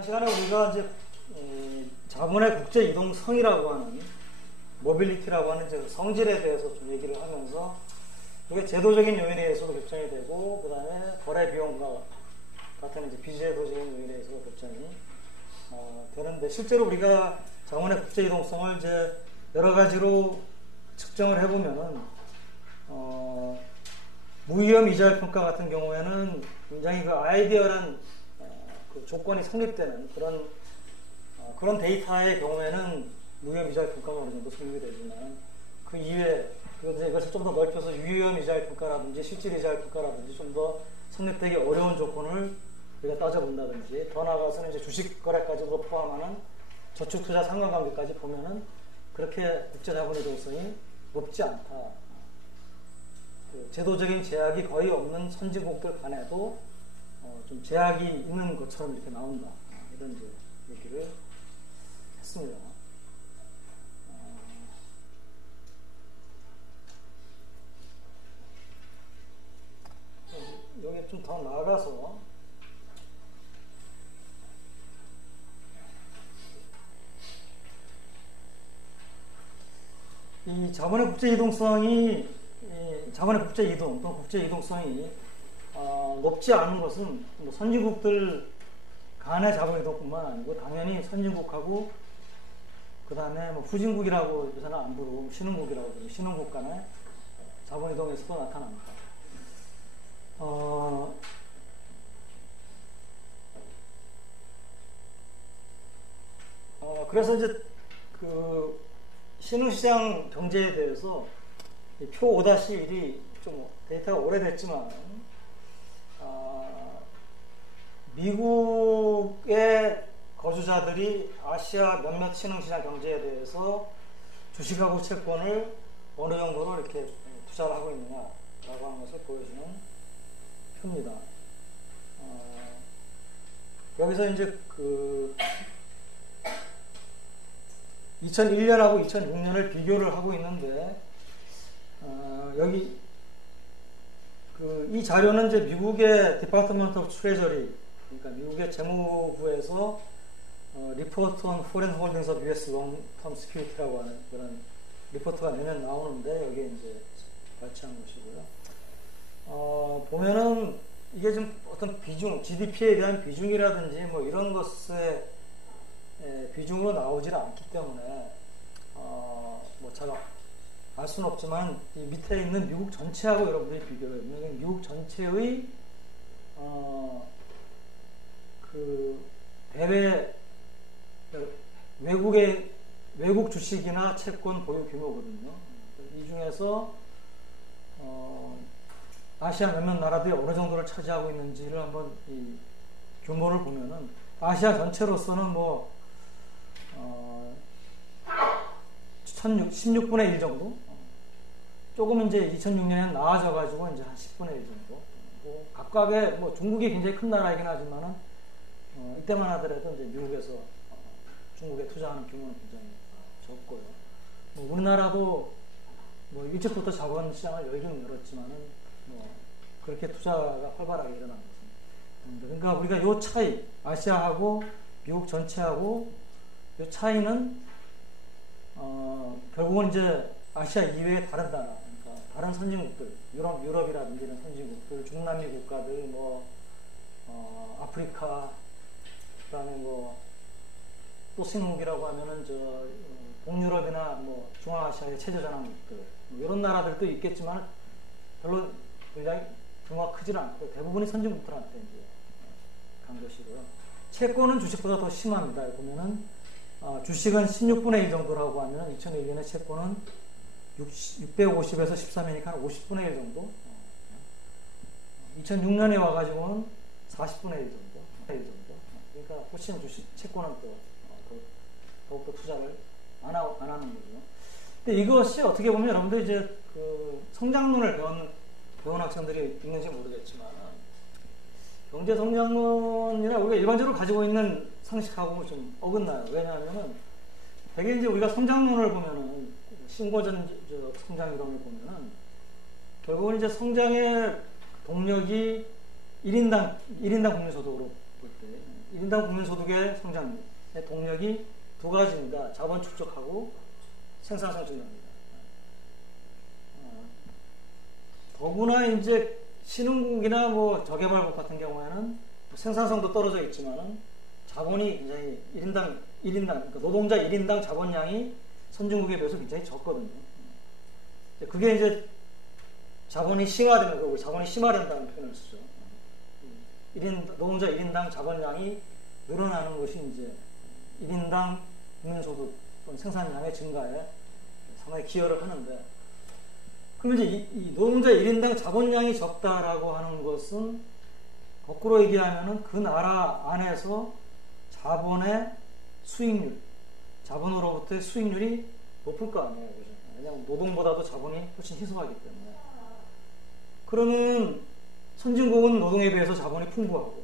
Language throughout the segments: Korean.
지난 시간에 우리가 이제 자본의 국제 이동성이라고 하는 모빌리티라고 하는 이제 성질에 대해서 좀 얘기를 하면서 이게 제도적인 요인에 의해서도 결정이 되고 그다음에 거래 비용과 같은 이제 비제도적인 요인에 의해서도 결정이 되는데 실제로 우리가 자본의 국제 이동성을 이제 여러 가지로 측정을 해보면은 무위험 이자율 평가 같은 경우에는 굉장히 그 아이디어란 그 조건이 성립되는 그런 데이터의 경우에는 무위험 이자율 평가가 어느 정도 성립이 되지만 그 이외에 이것을 좀 더 넓혀서 유위험 이자율 평가라든지 실질 이자율 평가라든지 좀 더 성립되기 어려운 조건을 우리가 따져본다든지 더 나아가서는 이제 주식 거래까지도 포함하는 저축 투자 상관관계까지 보면은 그렇게 국제자본의 이동성이 높지 않다. 그 제도적인 제약이 거의 없는 선진국들 간에도 좀 제약이 있는 것처럼 이렇게 나온다. 이런 이제 얘기를 했습니다. 여기 좀 더 나아가서 이 자본의 국제 이동성이 자본의 국제 이동 또는 국제 이동성이 높지 않은 것은 뭐 선진국들 간의 자본 이동뿐만 아니고 당연히 선진국하고 그 다음에 뭐 후진국이라고 요새는 안 부르고 신흥국이라고 부르고 신흥국 간의 자본 이동에서도 나타납니다. 그래서 이제 그 신흥시장 경제에 대해서 표 5-1이 좀 데이터가 오래됐지만 미국의 거주자들이 아시아 몇몇 신흥시장 경제에 대해서 주식하고 채권을 어느 정도로 이렇게 투자를 하고 있느냐라고 하는 것을 보여주는 표입니다. 여기서 이제 그 2001년하고 2006년을 비교를 하고 있는데 여기 이 자료는 이제 미국의 디파트먼트 오브 트레저리 그러니까 미국의 재무부에서 리포트 온 포렌 홀딩스 오브 US 롱텀 시큐리티라고 하는 그런 리포트가 매년 나오는데 여기에 이제 발췌한 것이고요. 보면은 이게 좀 어떤 비중, GDP에 대한 비중이라든지 뭐 이런 것에 비중으로 나오질 않기 때문에 뭐 잘 알 수는 없지만 이 밑에 있는 미국 전체하고 여러분들이 비교를 해보면 미국 전체의 그 대외 외국 주식이나 채권 보유 규모거든요. 이 중에서 아시아 몇몇 나라들이 어느 정도를 차지하고 있는지를 한번 이 규모를 보면은 아시아 전체로서는 뭐 16분의 1 정도? 조금 이제 2006년에 나아져가지고 이제 한 10분의 1 정도. 뭐 각각의 뭐 중국이 굉장히 큰 나라이긴 하지만은 이때만 하더라도 이제 미국에서 중국에 투자하는 규모는 굉장히 적고요. 뭐 우리나라도 뭐 일찍부터 자본 시장을 열긴 열었지만은 뭐 그렇게 투자가 활발하게 일어난 것은. 그러니까 우리가 요 차이, 아시아하고 미국 전체하고 요 차이는 결국은 이제 아시아 이외의 다른 나라, 그러니까 다른 선진국들, 유럽이라든지 이런 선진국들, 중남미 국가들, 뭐 아프리카, 그다음에 뭐 또 신흥국이라고 하면은 동유럽이나 뭐 중앙아시아의 체제전환국들, 뭐 이런 나라들도 있겠지만 별로 분량이 규모가 크지 않고 대부분이 선진국들한테 이제 간 것이고요. 채권은 주식보다 더 심합니다. 보면은 주식은 16분의 1 정도라고 하면 2001년에 채권은 650에서 13이니까 50분의 1 정도. 2006년에 와가지고는 40분의 1 정도. 그러니까 훨씬 주식, 채권은 더욱더 투자를 안 하는 거죠. 근데 이것이 어떻게 보면 여러분들 이제 그 성장론을 배운 학생들이 있는지 모르겠지만 경제 성장론이나 우리가 일반적으로 가지고 있는 상식하고 좀 어긋나요. 왜냐하면은 되게 이제 우리가 성장론을 보면은 신고전적 성장 이론을 보면은 결국은 이제 성장의 동력이 1인당 국민소득으로 볼 때 1인당 국민소득의 성장의 동력이 두 가지입니다. 자본 축적하고 생산성 증가입니다. 더구나 이제 신흥국이나 뭐 저개발국 같은 경우에는 생산성도 떨어져 있지만은 자본이 굉장히 1인당, 그러니까 노동자 1인당 자본량이 선진국에 비해서 굉장히 적거든요. 그게 이제 자본이 심화되는 거고, 자본이 심화된다는 표현을 쓰죠. 노동자 1인당 자본량이 늘어나는 것이 이제 1인당 국민소득 또는 생산량의 증가에 상당히 기여를 하는데, 그럼 이제 이 노동자 1인당 자본량이 적다라고 하는 것은 거꾸로 얘기하면은 그 나라 안에서 자본의 수익률, 자본으로부터의 수익률이 높을 거 아니에요. 그죠? 왜냐하면 노동보다도 자본이 훨씬 희소하기 때문에. 그러면 선진국은 노동에 비해서 자본이 풍부하고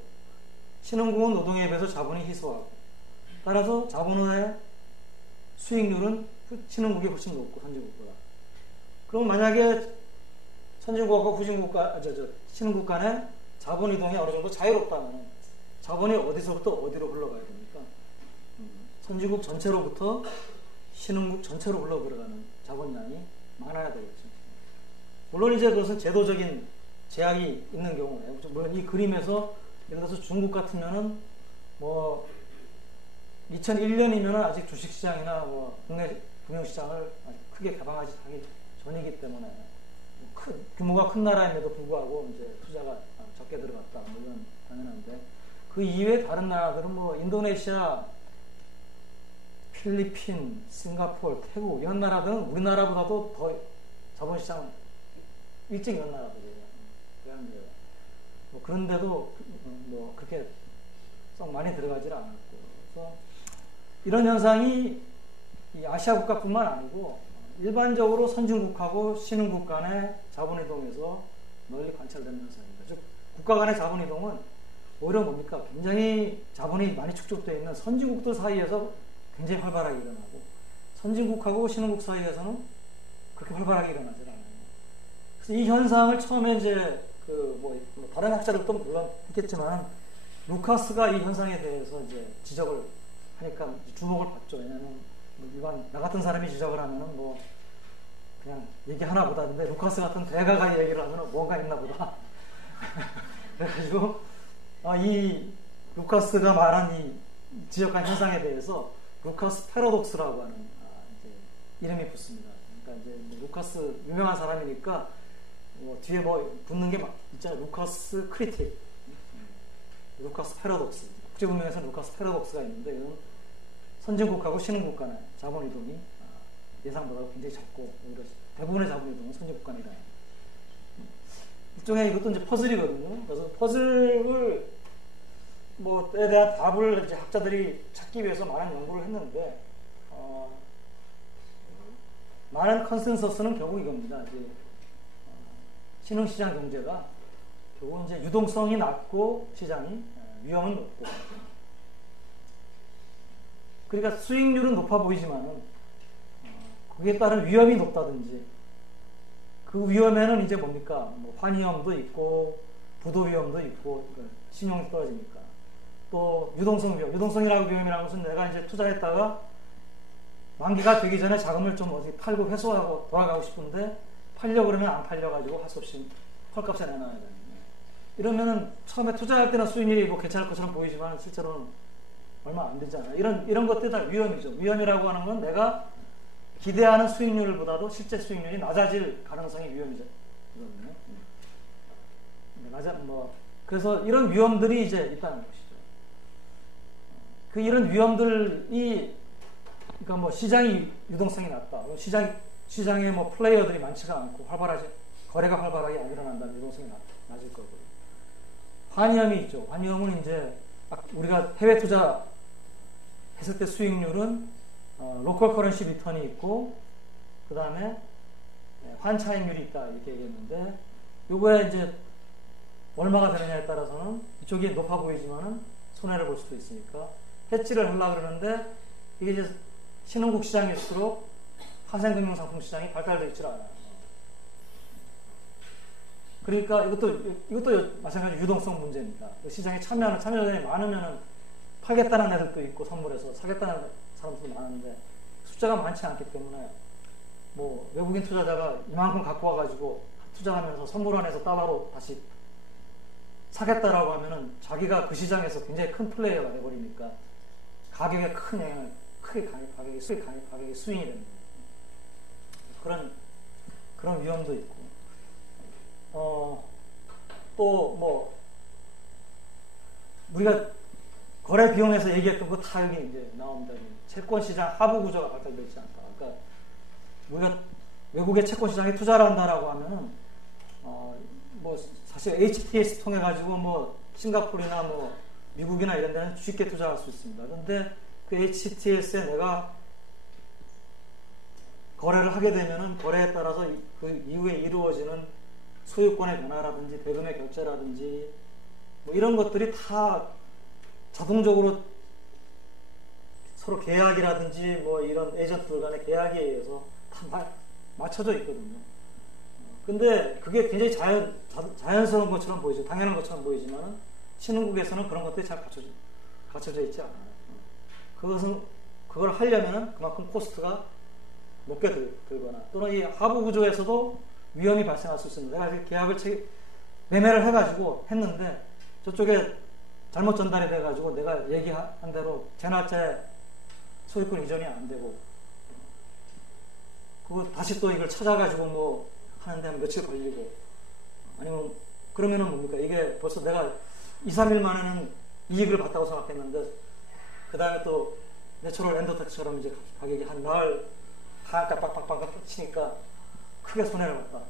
신흥국은 노동에 비해서 자본이 희소하고, 따라서 자본의 수익률은 신흥국이 훨씬 높고 선진국보다. 그럼 만약에 선진국과 후진국과 신흥국 간에 자본 이동이 어느 정도 자유롭다면 자본이 어디서부터 어디로 흘러가야 됩니까? 선진국 전체로부터 신흥국 전체로 흘러들어가는 자본량이 많아야 되겠죠. 물론 이제 그것은 제도적인 제약이 있는 경우에, 물론 이 그림에서 예를 들어서 중국 같으면은 뭐 2001년이면은 아직 주식시장이나 뭐 국내 금융시장을 아직 크게 개방하기 전이기 때문에 규모가 큰 나라임에도 불구하고 이제 투자가 적게 들어갔다, 뭐 이건 당연한데, 그 이외에 다른 나라들은 뭐 인도네시아, 필리핀, 싱가포르, 태국 이런 나라들은 우리나라보다도 더 자본시장 일찍 연 나라들이에요. 뭐 그런데도 뭐 그렇게 썩 많이 들어가질 않았고, 그래서 이런 현상이 이 아시아 국가뿐만 아니고 일반적으로 선진국하고 신흥국 간의 자본이동에서 널리 관찰되는 현상입니다. 즉 국가 간의 자본이동은 오히려 뭡니까? 굉장히 자본이 많이 축적되어 있는 선진국들 사이에서 굉장히 활발하게 일어나고, 선진국하고 신흥국 사이에서는 그렇게 활발하게 일어나질 않아요. 그래서 이 현상을 처음에 이제 뭐 다른 학자들도 물론 했겠지만 루카스가 이 현상에 대해서 이제 지적을 하니까 주목을 받죠. 왜냐하면 일반 나 같은 사람이 지적을 하면은 뭐 그냥 얘기 하나 보다, 근데 루카스 같은 대가가 얘기를 하면은 뭔가 있나 보다. 그래가지고 이 루카스가 말한 이 지적한 현상에 대해서 루카스 패러독스라고 하는 이제 이름이 붙습니다. 그러니까 이제 루카스 유명한 사람이니까 뭐 뒤에 뭐 붙는 게 막 있잖아요. 루카스 크리틱, 루카스 패러독스. 국제문명에서 루카스 패러독스가 있는데, 이건 선진국하고 신흥국 간의 자본 이동이 예상보다 굉장히 작고, 오히려 대부분의 자본 이동은 선진국 간이다. 일종의 이것도 이제 퍼즐이거든요. 그래서 퍼즐을 뭐에 대한 답을 이제 학자들이 찾기 위해서 많은 연구를 했는데, 많은 컨센서스는 결국 이겁니다. 이제 신흥시장 경제가 결국 이제 유동성이 낮고 시장이 위험은 높고, 그러니까 수익률은 높아 보이지만은 그에 따른 위험이 높다든지, 그 위험에는 이제 뭡니까? 뭐 환위험도 있고 부도 위험도 있고, 신용이 떨어지니까. 또 유동성 위험, 유동성이라고 위험이라는 것은 내가 이제 투자했다가 만기가 되기 전에 자금을 좀 어디 팔고 회수하고 돌아가고 싶은데 팔려고 그러면 안 팔려가지고 할 수 없이 헐값에 내놔야 되는. 이러면은 처음에 투자할 때는 수익률이 뭐 괜찮을 것처럼 보이지만 실제로는 얼마 안 되잖아요. 이런 것들이 다 위험이죠. 위험이라고 하는 건 내가 기대하는 수익률보다도 실제 수익률이 낮아질 가능성이 위험이죠. 그래서 이런 위험들이 이제 있다는 것이죠. 이런 위험들이, 그러니까 뭐 시장이 유동성이 낮다, 시장에 뭐 플레이어들이 많지가 않고 거래가 활발하게 안 일어난다면 유동성이 낮을 거고요. 환위험이 있죠. 환위험은 이제 우리가 해외 투자 했을 때 수익률은 로컬 커런시 리턴이 있고, 그 다음에 환차익률이 있다 이렇게 얘기했는데, 요거에 이제 얼마가 되느냐에 따라서는 이쪽이 높아 보이지만은 손해를 볼 수도 있으니까 해지를 하려고 그러는데, 이게 이제 신흥국 시장일수록 파생금융상품 시장이 발달되어 있지 않아요. 그러니까 이것도 마찬가지로 유동성 문제입니다. 시장에 참여자들이 많으면은 팔겠다는 애들도 있고 선물해서 사겠다는 사람들도 많은데 숫자가 많지 않기 때문에 뭐 외국인 투자자가 이만큼 갖고 와가지고 투자하면서 선물원에서 달러로 다시 사겠다라고 하면은 자기가 그 시장에서 굉장히 큰 플레이어가 돼버리니까 가격에 큰 영향을 크게 가격이 스윙이 됩니다. 그런 위험도 있고 또 뭐 우리가 거래 비용에서 얘기했던 거 다 여기 이제 나옵니다. 채권 시장 하부 구조가 발달되어 있지 않다. 그러니까 우리가 외국의 채권 시장에 투자를 한다라고 하면은 뭐 사실 HTS 통해 가지고 뭐 싱가포르나 뭐 미국이나 이런 데는 쉽게 투자할 수 있습니다. 그런데 그 HTS에 내가 거래를 하게 되면은 거래에 따라서 그 이후에 이루어지는 소유권의 변화라든지 대금의 결제라든지 뭐 이런 것들이 다 자동적으로 서로 계약이라든지 뭐 이런 에이전트들 간의 계약에 의해서 다 맞춰져 있거든요. 근데 그게 굉장히 자연스러운 것처럼 보이죠. 당연한 것처럼 보이지만 신흥국에서는 그런 것들이 잘 갖춰져 있지 않아요. 그걸 하려면 그만큼 코스트가 높게 들거나 또는 이 하부 구조에서도 위험이 발생할 수 있습니다. 내가 계약을 매매를 해가지고 했는데 저쪽에 잘못 전달이 돼가지고 내가 얘기한 대로 제 날짜에 소유권 이전이 안 되고 그거 다시 또 이걸 찾아가지고 뭐 하는데 한 며칠 걸리고 아니면 그러면은 뭡니까 이게 벌써 내가 2, 3일 만에는 이익을 봤다고 생각했는데 그 다음에 또 내추럴 엔더텍처럼 이제 가격이 한 나흘 하얗게 빡빡빡빡 치니까 크게 손해를 봤다.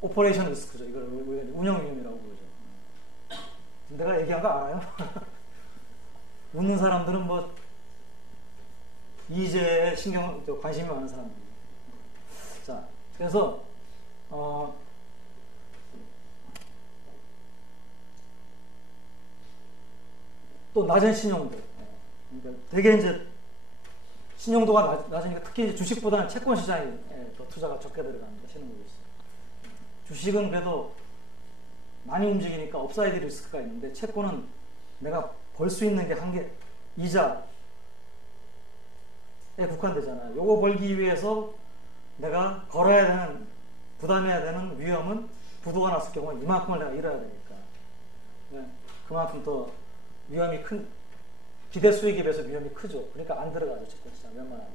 오퍼레이션 리스크죠. 이걸 운영 위험이라고 부르죠. 내가 얘기한 거 알아요? 웃는 사람들은 뭐 이재에 관심이 많은 사람들. 자, 그래서 또 낮은 신용도. 그러니까 되게 이제 신용도가 낮으니까 특히 이제 주식보다는 채권 시장에 더 투자가 적게 들어갑니다. 신흥국에 있어요. 주식은 그래도 많이 움직이니까 업사이드 리스크가 있는데 채권은 내가 벌 수 있는 게 한계 이자에 국한되잖아요. 요거 벌기 위해서 내가 걸어야 되는 부담해야 되는 위험은 부도가 났을 경우는 이만큼을 내가 잃어야 되니까 그만큼 더 위험이 큰 기대 수익에 비해서 위험이 크죠. 그러니까 안 들어가죠. 채권 시장 웬만하면.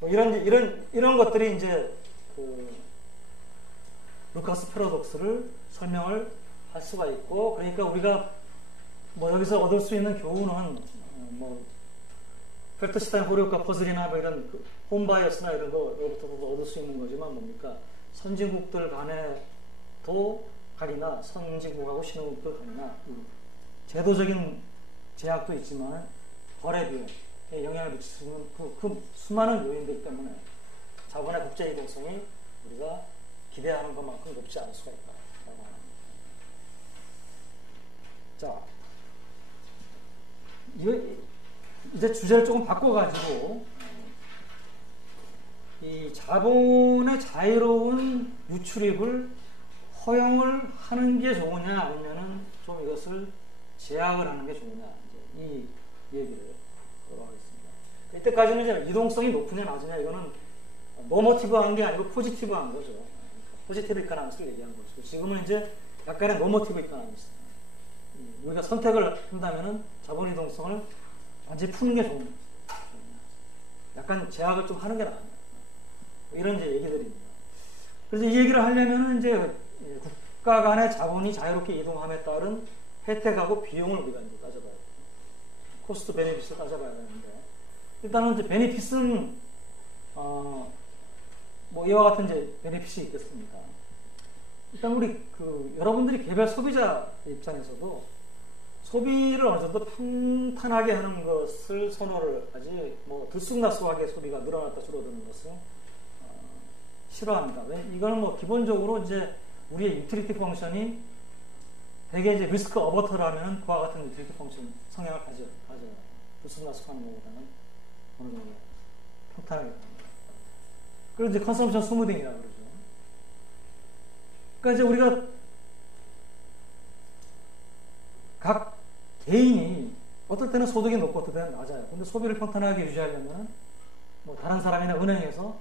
뭐 이런 것들이 이제 그 루카스 패러독스를 설명을 할 수가 있고, 그러니까 우리가 뭐 여기서 얻을 수 있는 교훈은 뭐 펠트슈타인 호르효과 퍼즐이나 뭐 이런 그 홈바이어스나 이런 거로부터도 얻을 수 있는 거지만 뭡니까 선진국들 간에도 갈이나 선진국하고 신흥국들 간이나 제도적인 제약도 있지만 거래 비용에 영향을 미칠 수 있는 그 수많은 요인들 때문에 자본의 국제 이동성이 우리가 기대하는 것만큼 높지 않을 수가 있다. 자, 이제 주제를 조금 바꿔가지고 이 자본의 자유로운 유출입을 허용을 하는 게 좋으냐 아니면은 좀 이것을 제약을 하는 게 좋으냐 이 얘기를 하겠습니다. 이때까지는 이제 이동성이 높으냐 낮으냐 이거는 노모티브한 게 아니고 포지티브한 거죠. 포지티브 이코노미스를 얘기한 거죠. 지금은 이제 약간의 노모티브 이코노미스. 우리가 선택을 한다면은 자본 이동성을 완전히 푸는 게 좋은. 약간 제약을 좀 하는 게 나아요. 이런 이제 얘기들입니다. 그래서 이 얘기를 하려면은 이제 국가 간의 자본이 자유롭게 이동함에 따른 혜택하고 비용을 우리가 이제 따져봐야 돼요. 코스트 베네핏을 따져봐야 되는데 일단은 이제 베네핏은 뭐 이와 같은 이제 베네핏이 있겠습니까? 일단 우리 여러분들이 개별 소비자 입장에서도 소비를 어느 정도 평탄하게 하는 것을 선호를 하지 뭐 들쑥날쑥하게 소비가 늘어났다 줄어드는 것은 싫어합니다. 왜? 이거는 뭐 기본적으로 이제 우리의 유틸리티 펑션이 대개 이제 리스크 어버터라면 그와 같은 유틸리티 펑션 성향을 가져요. 들쑥날쑥하는 것보다는 어느 정도 평탄하게 합니다. 그리고 이제 컨섬션 스무딩이라고 그러죠. 그러니까 이제 우리가 개인이 어떨 때는 소득이 높고 어떨 때는 낮아요. 근데 소비를 평탄하게 유지하려면 뭐 다른 사람이나 은행에서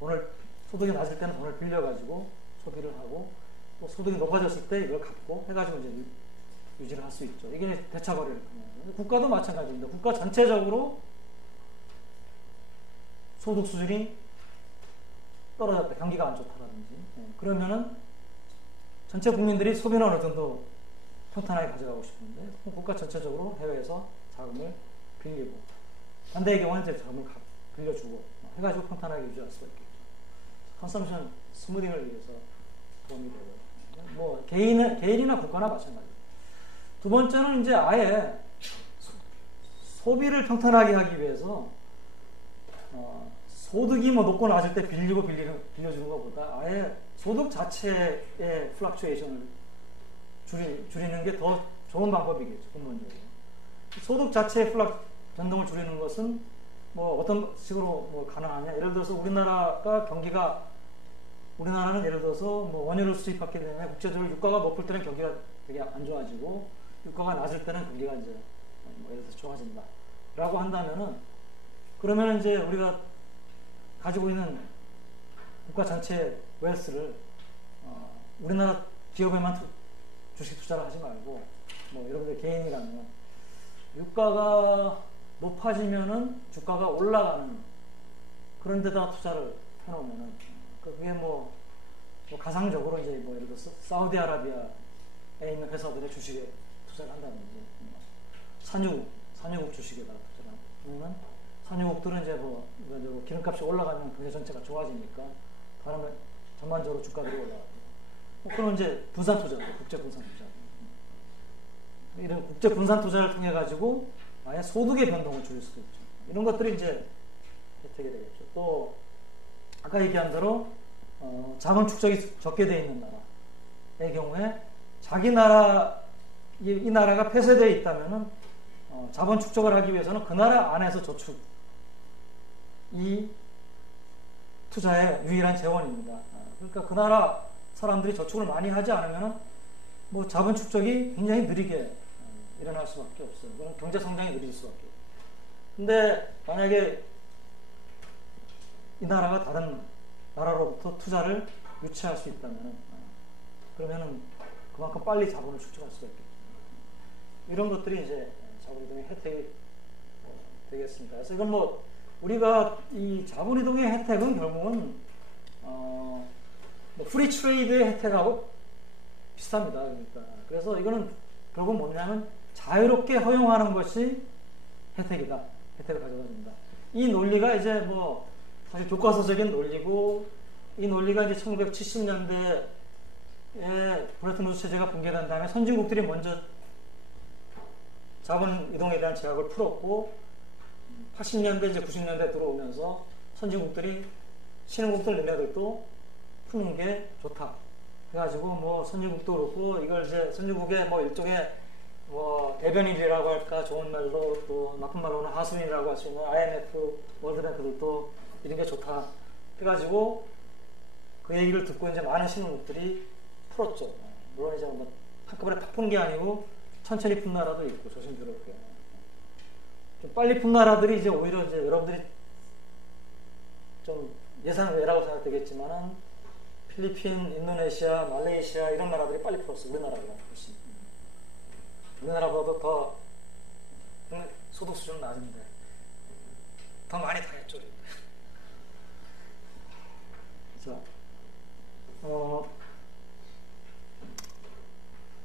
돈을, 소득이 낮을 때는 돈을 빌려가지고 소비를 하고, 또 소득이 높아졌을 때 이걸 갚고 해가지고 이제 유지를 할 수 있죠. 이게 대차거래를 하는. 국가도 마찬가지입니다. 국가 전체적으로 소득 수준이 떨어졌다, 경기가 안 좋다라든지, 그러면은 전체 국민들이 소비는 어느 정도 평탄하게 가져가고 싶은데 국가 전체적으로 해외에서 자금을 빌리고, 반대의 경우는 이제 자금을 빌려주고 해가지고 평탄하게 유지할 수가 있겠죠. 컨섬션 스무딩을 위해서 도움이 되고, 뭐 개인이나 국가나 마찬가지. 두 번째는 이제 아예 소비를 평탄하게 하기 위해서 소득이 뭐 높고 낮을 때 빌려주는 것보다 아예 소득 자체의 플럭추에이션을 줄이는 게 더 좋은 방법이겠죠, 근본적으로. 소득 자체의 변동을 줄이는 것은 뭐 어떤 식으로 뭐 가능하냐? 예를 들어서 우리나라는 예를 들어서 뭐 원유를 수입하게 되면 국제적으로 유가가 높을 때는 경기가 되게 안 좋아지고, 유가가 낮을 때는 경기가 이제 뭐 예를 들어서 좋아진다라고 한다면은, 그러면 이제 우리가 가지고 있는 국가 전체의 웰스를 우리나라 기업에만 주식 투자를 하지 말고, 뭐 여러분들 개인이라면 유가가 높아지면은 주가가 올라가는 그런 데다 투자를 해놓으면은, 그게 뭐 가상적으로 이제 뭐 예를 들어서 사우디아라비아에 있는 회사들의 주식에 투자를 한다든지, 산유국 주식에다가 투자를 하면, 산유국들은 이제 뭐 기름값이 올라가면 경제 전체가 좋아지니까 다른 전반적으로 주가들이 올라가고, 그럼 이제 분산 투자죠. 국제 분산 투자. 이런 국제 분산 투자를 통해 가지고 아예 소득의 변동을 줄일 수도 있죠. 이런 것들이 이제 혜택이 되겠죠. 또 아까 얘기한 대로 자본 축적이 적게 되어 있는 나라의 경우에 자기 나라, 이 나라가 폐쇄되어 있다면은 자본 축적을 하기 위해서는 그 나라 안에서 이 투자의 유일한 재원입니다. 그러니까 그 나라 사람들이 저축을 많이 하지 않으면 뭐 자본 축적이 굉장히 느리게 일어날 수밖에 없어요. 그럼 경제 성장이 느릴 수밖에 없어요. 근데 만약에 이 나라가 다른 나라로부터 투자를 유치할 수 있다면, 그러면은 그만큼 빨리 자본을 축적할 수가 있겠죠. 이런 것들이 이제 자본이동의 혜택이 되겠습니다. 그래서 이건 뭐 우리가 이 자본이동의 혜택은 결국은 프리 트레이드의 혜택하고 비슷합니다. 그러니까 그래서 이거는 결국 뭐냐면 자유롭게 허용하는 것이 혜택을 가져가줍니다. 이 논리가 이제 뭐 사실 교과서적인 논리고, 이 논리가 이제 1970년대에 브레튼 우드 체제가 붕괴된 다음에 선진국들이 먼저 자본 이동에 대한 제약을 풀었고, 80년대 이제 90년대 들어오면서 선진국들이 신흥국들 얘네들도 푸는 게 좋다. 그래가지고 뭐 선진국도 그렇고, 이걸 이제 선진국의 뭐 일종의 뭐 대변인이라고 할까, 좋은 말로, 또 나쁜 말로는 하수인이라고 할 수 있는 IMF, 월드뱅크들도 이런 게 좋다. 그래가지고 그 얘기를 듣고 이제 많은 신흥국들이 풀었죠. 물론 이제 뭐 한꺼번에 팍 푼 게 아니고 천천히 푼 나라도 있고 조심스럽게. 좀 빨리 푼 나라들이 이제 오히려 이제 여러분들이 좀 예상 외라고 생각되겠지만은 필리핀, 인도네시아, 말레이시아 이런 나라들이 빨리 풀었어요. 우리나라보다 훨씬. 우리나라보다 더 소득 수준은 낮은데 더 많이 당했죠. 자,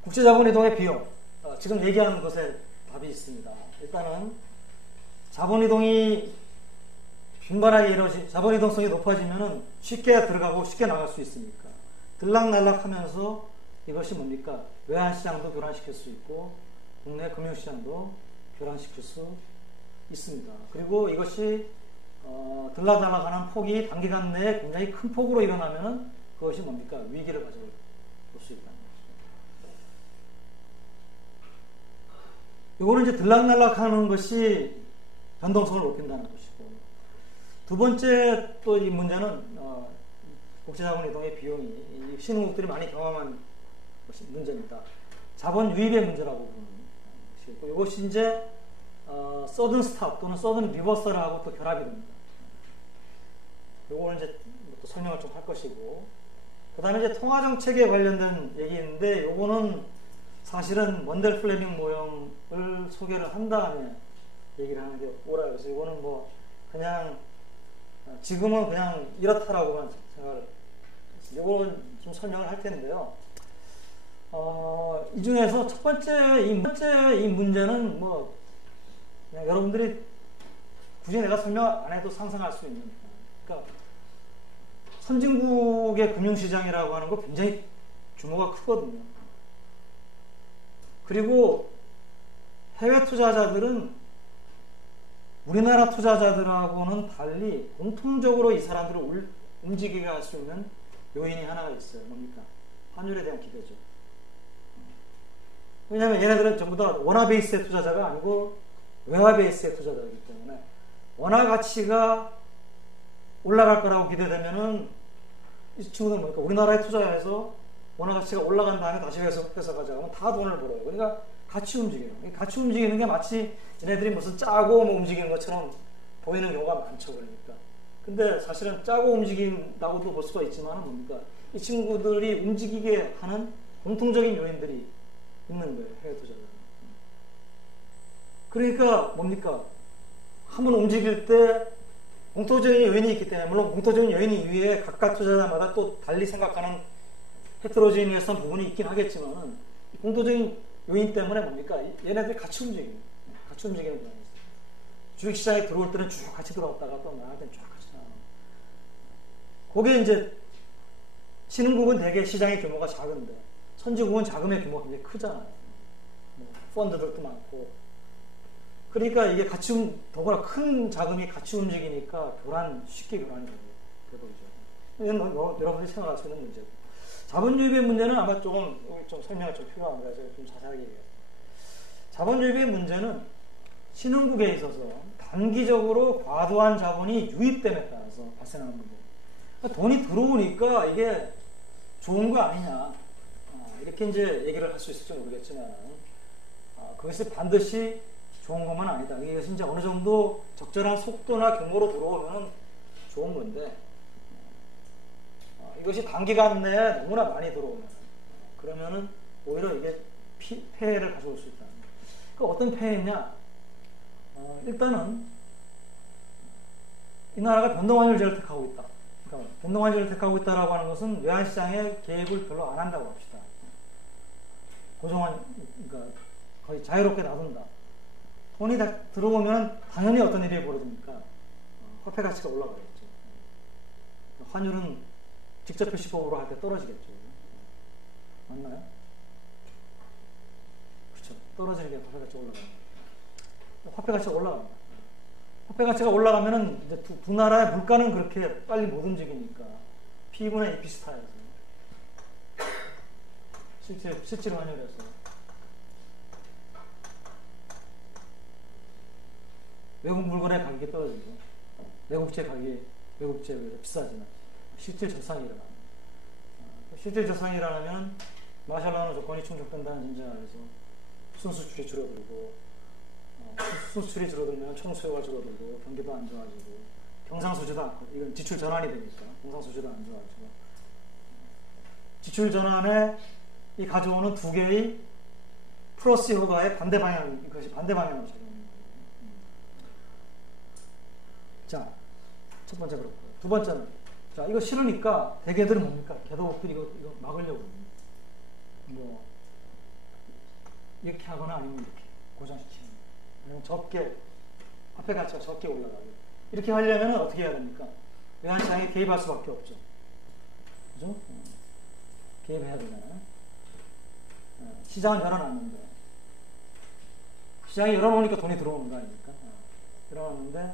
국제자본이동의 비용, 지금 얘기하는 것에 답이 있습니다. 일단은 자본이동이 빈번하게 자본이동성이 높아지면은 쉽게 들어가고 쉽게 나갈 수 있으니까 들락날락하면서 이것이 뭡니까? 외환시장도 교란시킬 수 있고 국내 금융시장도 교란시킬 수 있습니다. 그리고 이것이 들락날락하는 폭이 단기간 내에 굉장히 큰 폭으로 일어나면은 그것이 뭡니까? 위기를 가져올 수 있다는 것이죠. 이거는 이제 들락날락하는 것이 변동성을 높인다는 것이고, 두 번째 또 이 문제는 국제자본 이동의 비용이 신흥국들이 많이 경험한 것이 문제입니다. 자본 유입의 문제라고 부르는 있고, 이것이 이제 서든 스탑 또는 서든 리버설하고 또 결합이 됩니다. 요거는 이제 또 설명을 좀 할 것이고, 그 다음에 이제 통화정책에 관련된 얘기인데, 요거는 사실은 먼델 플레밍 모형을 소개를 한 다음에 얘기를 하는 게 옳아요. 그래서 이거는 뭐 그냥 지금은 그냥 이렇다라고만 생각을 했어요. 요거는 좀 설명을 할 텐데요. 이 중에서 첫 번째 이 문제는 뭐 그냥 여러분들이 굳이 내가 설명 안 해도 상상할 수 있는, 그러니까 선진국의 금융시장이라고 하는 거 굉장히 규모가 크거든요. 그리고 해외 투자자들은 우리나라 투자자들하고는 달리 공통적으로 이 사람들을 움직이게 할 수 있는 요인이 하나가 있어요. 뭡니까? 환율에 대한 기대죠. 왜냐하면 얘네들은 전부 다 원화 베이스의 투자자가 아니고 외화 베이스의 투자자이기 때문에 원화 가치가 올라갈 거라고 기대되면은 이 친구들은 뭡니까? 우리나라에 투자해서 원화 가치가 올라간 다음에 다시 회사 가져가면 다 돈을 벌어요. 그러니까 같이 움직여요. 같이 움직이는 게 마치 얘네들이 무슨 짜고 뭐 움직이는 것처럼 보이는 경우가 많죠. 그러니까. 근데 사실은 짜고 움직인다고도 볼 수가 있지만 뭡니까? 이 친구들이 움직이게 하는 공통적인 요인들이 있는 거예요. 해외 투자자는. 그러니까 뭡니까? 한번 움직일 때 공통적인 요인이 있기 때문에, 물론 공통적인 요인이 위에 각각 투자자마다 또 달리 생각하는 헤테로지니어스한 부분이 있긴 하겠지만, 공통적인 요인 때문에 뭡니까? 얘네들이 같이 움직이는 부분이 있어요. 주식시장에 들어올 때는 쭉 같이 들어왔다가 또 나갈 때는 쭉 같이 나가는. 그게 이제 신흥국은 대개 시장의 규모가 작은데 선진국은 자금의 규모가 굉장히 크잖아요. 뭐 펀드들도 많고. 그러니까 이게 같이 더구나 큰 자금이 같이 움직이니까 쉽게 교란이 되버리죠. 이건 여러분들이 생각할 수 있는 문제고. 자본 유입의 문제는 아마 좀 설명이 좀 필요한 거라서 좀 자세하게 얘기해요. 자본 유입의 문제는 신흥국에 있어서 단기적으로 과도한 자본이 유입됨에 따라서 발생하는 문제예요. 그러니까 돈이 들어오니까 이게 좋은 거 아니냐, 이렇게 이제 얘기를 할 수 있을지 모르겠지만, 그것이 반드시 좋은 것만 아니다. 이것이 이제 어느 정도 적절한 속도나 규모로 들어오면 좋은 건데, 이것이 단기간 내에 너무나 많이 들어오면, 그러면은 오히려 이게 폐해를 가져올 수 있다. 그 어떤 폐해냐? 일단은 이 나라가 변동환율제를 택하고 있다. 그러니까 변동환율제를 택하고 있다라고 하는 것은 외환시장에 개입을 별로 안 한다고 합시다. 그러니까 거의 자유롭게 놔둔다. 돈이 다 들어오면 당연히 어떤 일이 벌어집니까? 화폐 가치가 올라가겠죠. 환율은 직접 표시법으로 할 때 떨어지겠죠. 맞나요? 그렇죠. 떨어지는 게 화폐 가치가 올라갑니다. 화폐 가치가 올라갑니다. 화폐 가치가 올라가면은 이제 두 나라의 물가는 그렇게 빨리 못 움직이니까 P분의 EP 스타일에서 실질 환율에서 외국 물건의 가격이 떨어지죠. 외국제 비싸지만 실질 저상이 일어납니다. 실질 저상이 일어나면 마샬라는 조건이 충족된다는 전제 아래서 순수출이 줄어들고, 순수출이 줄어들면 총수요가 줄어들고, 경기도 안 좋아지고, 경상수지도 않고, 이건 지출 전환이 되니까 경상수지도 안 좋아지고, 지출 전환에 이 가져오는 두 개의 플러스 효과의 반대 방향, 이것이 반대 방향으로 작용합니다. 자, 첫 번째 그렇고, 두 번째는, 자, 이거 싫으니까 대개들은 뭡니까? 개도업들이 이거 막으려고 뭐 이렇게 하거나 아니면 이렇게 고정시키는, 아니면 적게 화폐 가치가 적게 올라가고, 이렇게 하려면 어떻게 해야 됩니까? 외환시장에 개입할 수밖에 없죠. 그죠? 개입해야 되잖아요. 시장을 열어놨는데, 시장이 열어놓으니까 돈이 들어오는 거 아닙니까? 열어놨는데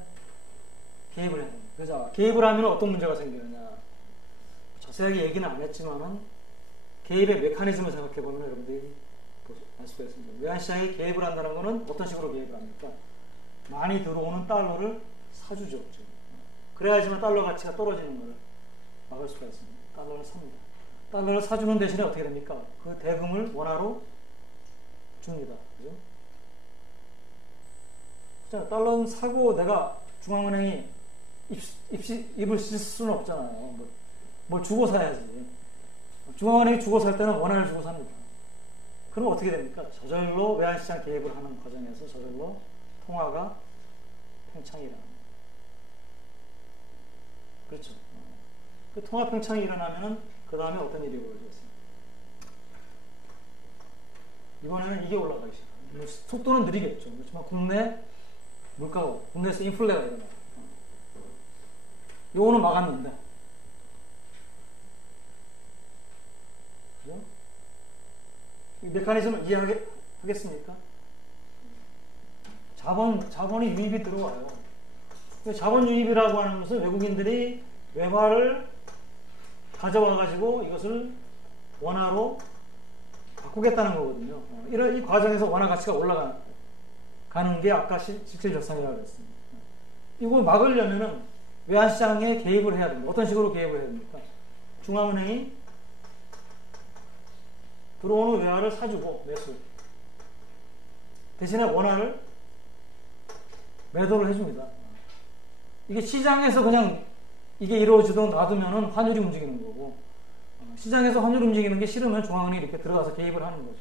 개입을 해야 됩니다. 그래서 개입을 하면 어떤 문제가 생기느냐, 자세하게 얘기는 안 했지만은 개입의 메커니즘을 생각해 보면 여러분들이 알 수가 있습니다. 외환시장에 개입을 한다는 것은 어떤 식으로 개입을 합니까? 많이 들어오는 달러를 사주죠. 그래야지만 달러 가치가 떨어지는 것을 막을 수가 있습니다. 달러를 삽니다. 달러를 사주는 대신에 어떻게 됩니까? 그 대금을 원화로 줍니다. 그죠? 달러는 사고 내가 중앙은행이 입을 쓸 수는 없잖아요. 뭘 주고 사야지. 중앙은행이 주고 살 때는 원화를 주고 삽니다. 그럼 어떻게 됩니까? 저절로 외환시장 개입을 하는 과정에서 저절로 통화가 팽창이 일어납니다. 그렇죠. 그 통화 팽창이 일어나면은 그 다음에 어떤 일이 벌어지겠습니까? 이번에는 이게 올라가기 시작합니다. 속도는 느리겠죠. 그렇지만 국내 물가가, 국내에서 인플레가 일어나요. 요거는 막았는데. 그죠? 이 메커니즘을 이해하겠습니까? 자본이 유입이 들어와요. 자본 유입이라고 하는 것은 외국인들이 외화를 가져와가지고 이것을 원화로 바꾸겠다는 거거든요. 이 과정에서 원화 가치가 올라가는 게 아까 실질적상이라고 했습니다. 이거 막으려면은 외환시장에 개입을 해야 됩니다. 어떤 식으로 개입을 해야 됩니까? 중앙은행이 들어오는 외화를 사주고 매수. 대신에 원화를 매도를 해줍니다. 이게 시장에서 그냥 이게 이루어지도록 놔두면은 환율이 움직이는 거고, 시장에서 환율 움직이는 게 싫으면 중앙은행이 이렇게 들어가서 개입을 하는 거죠.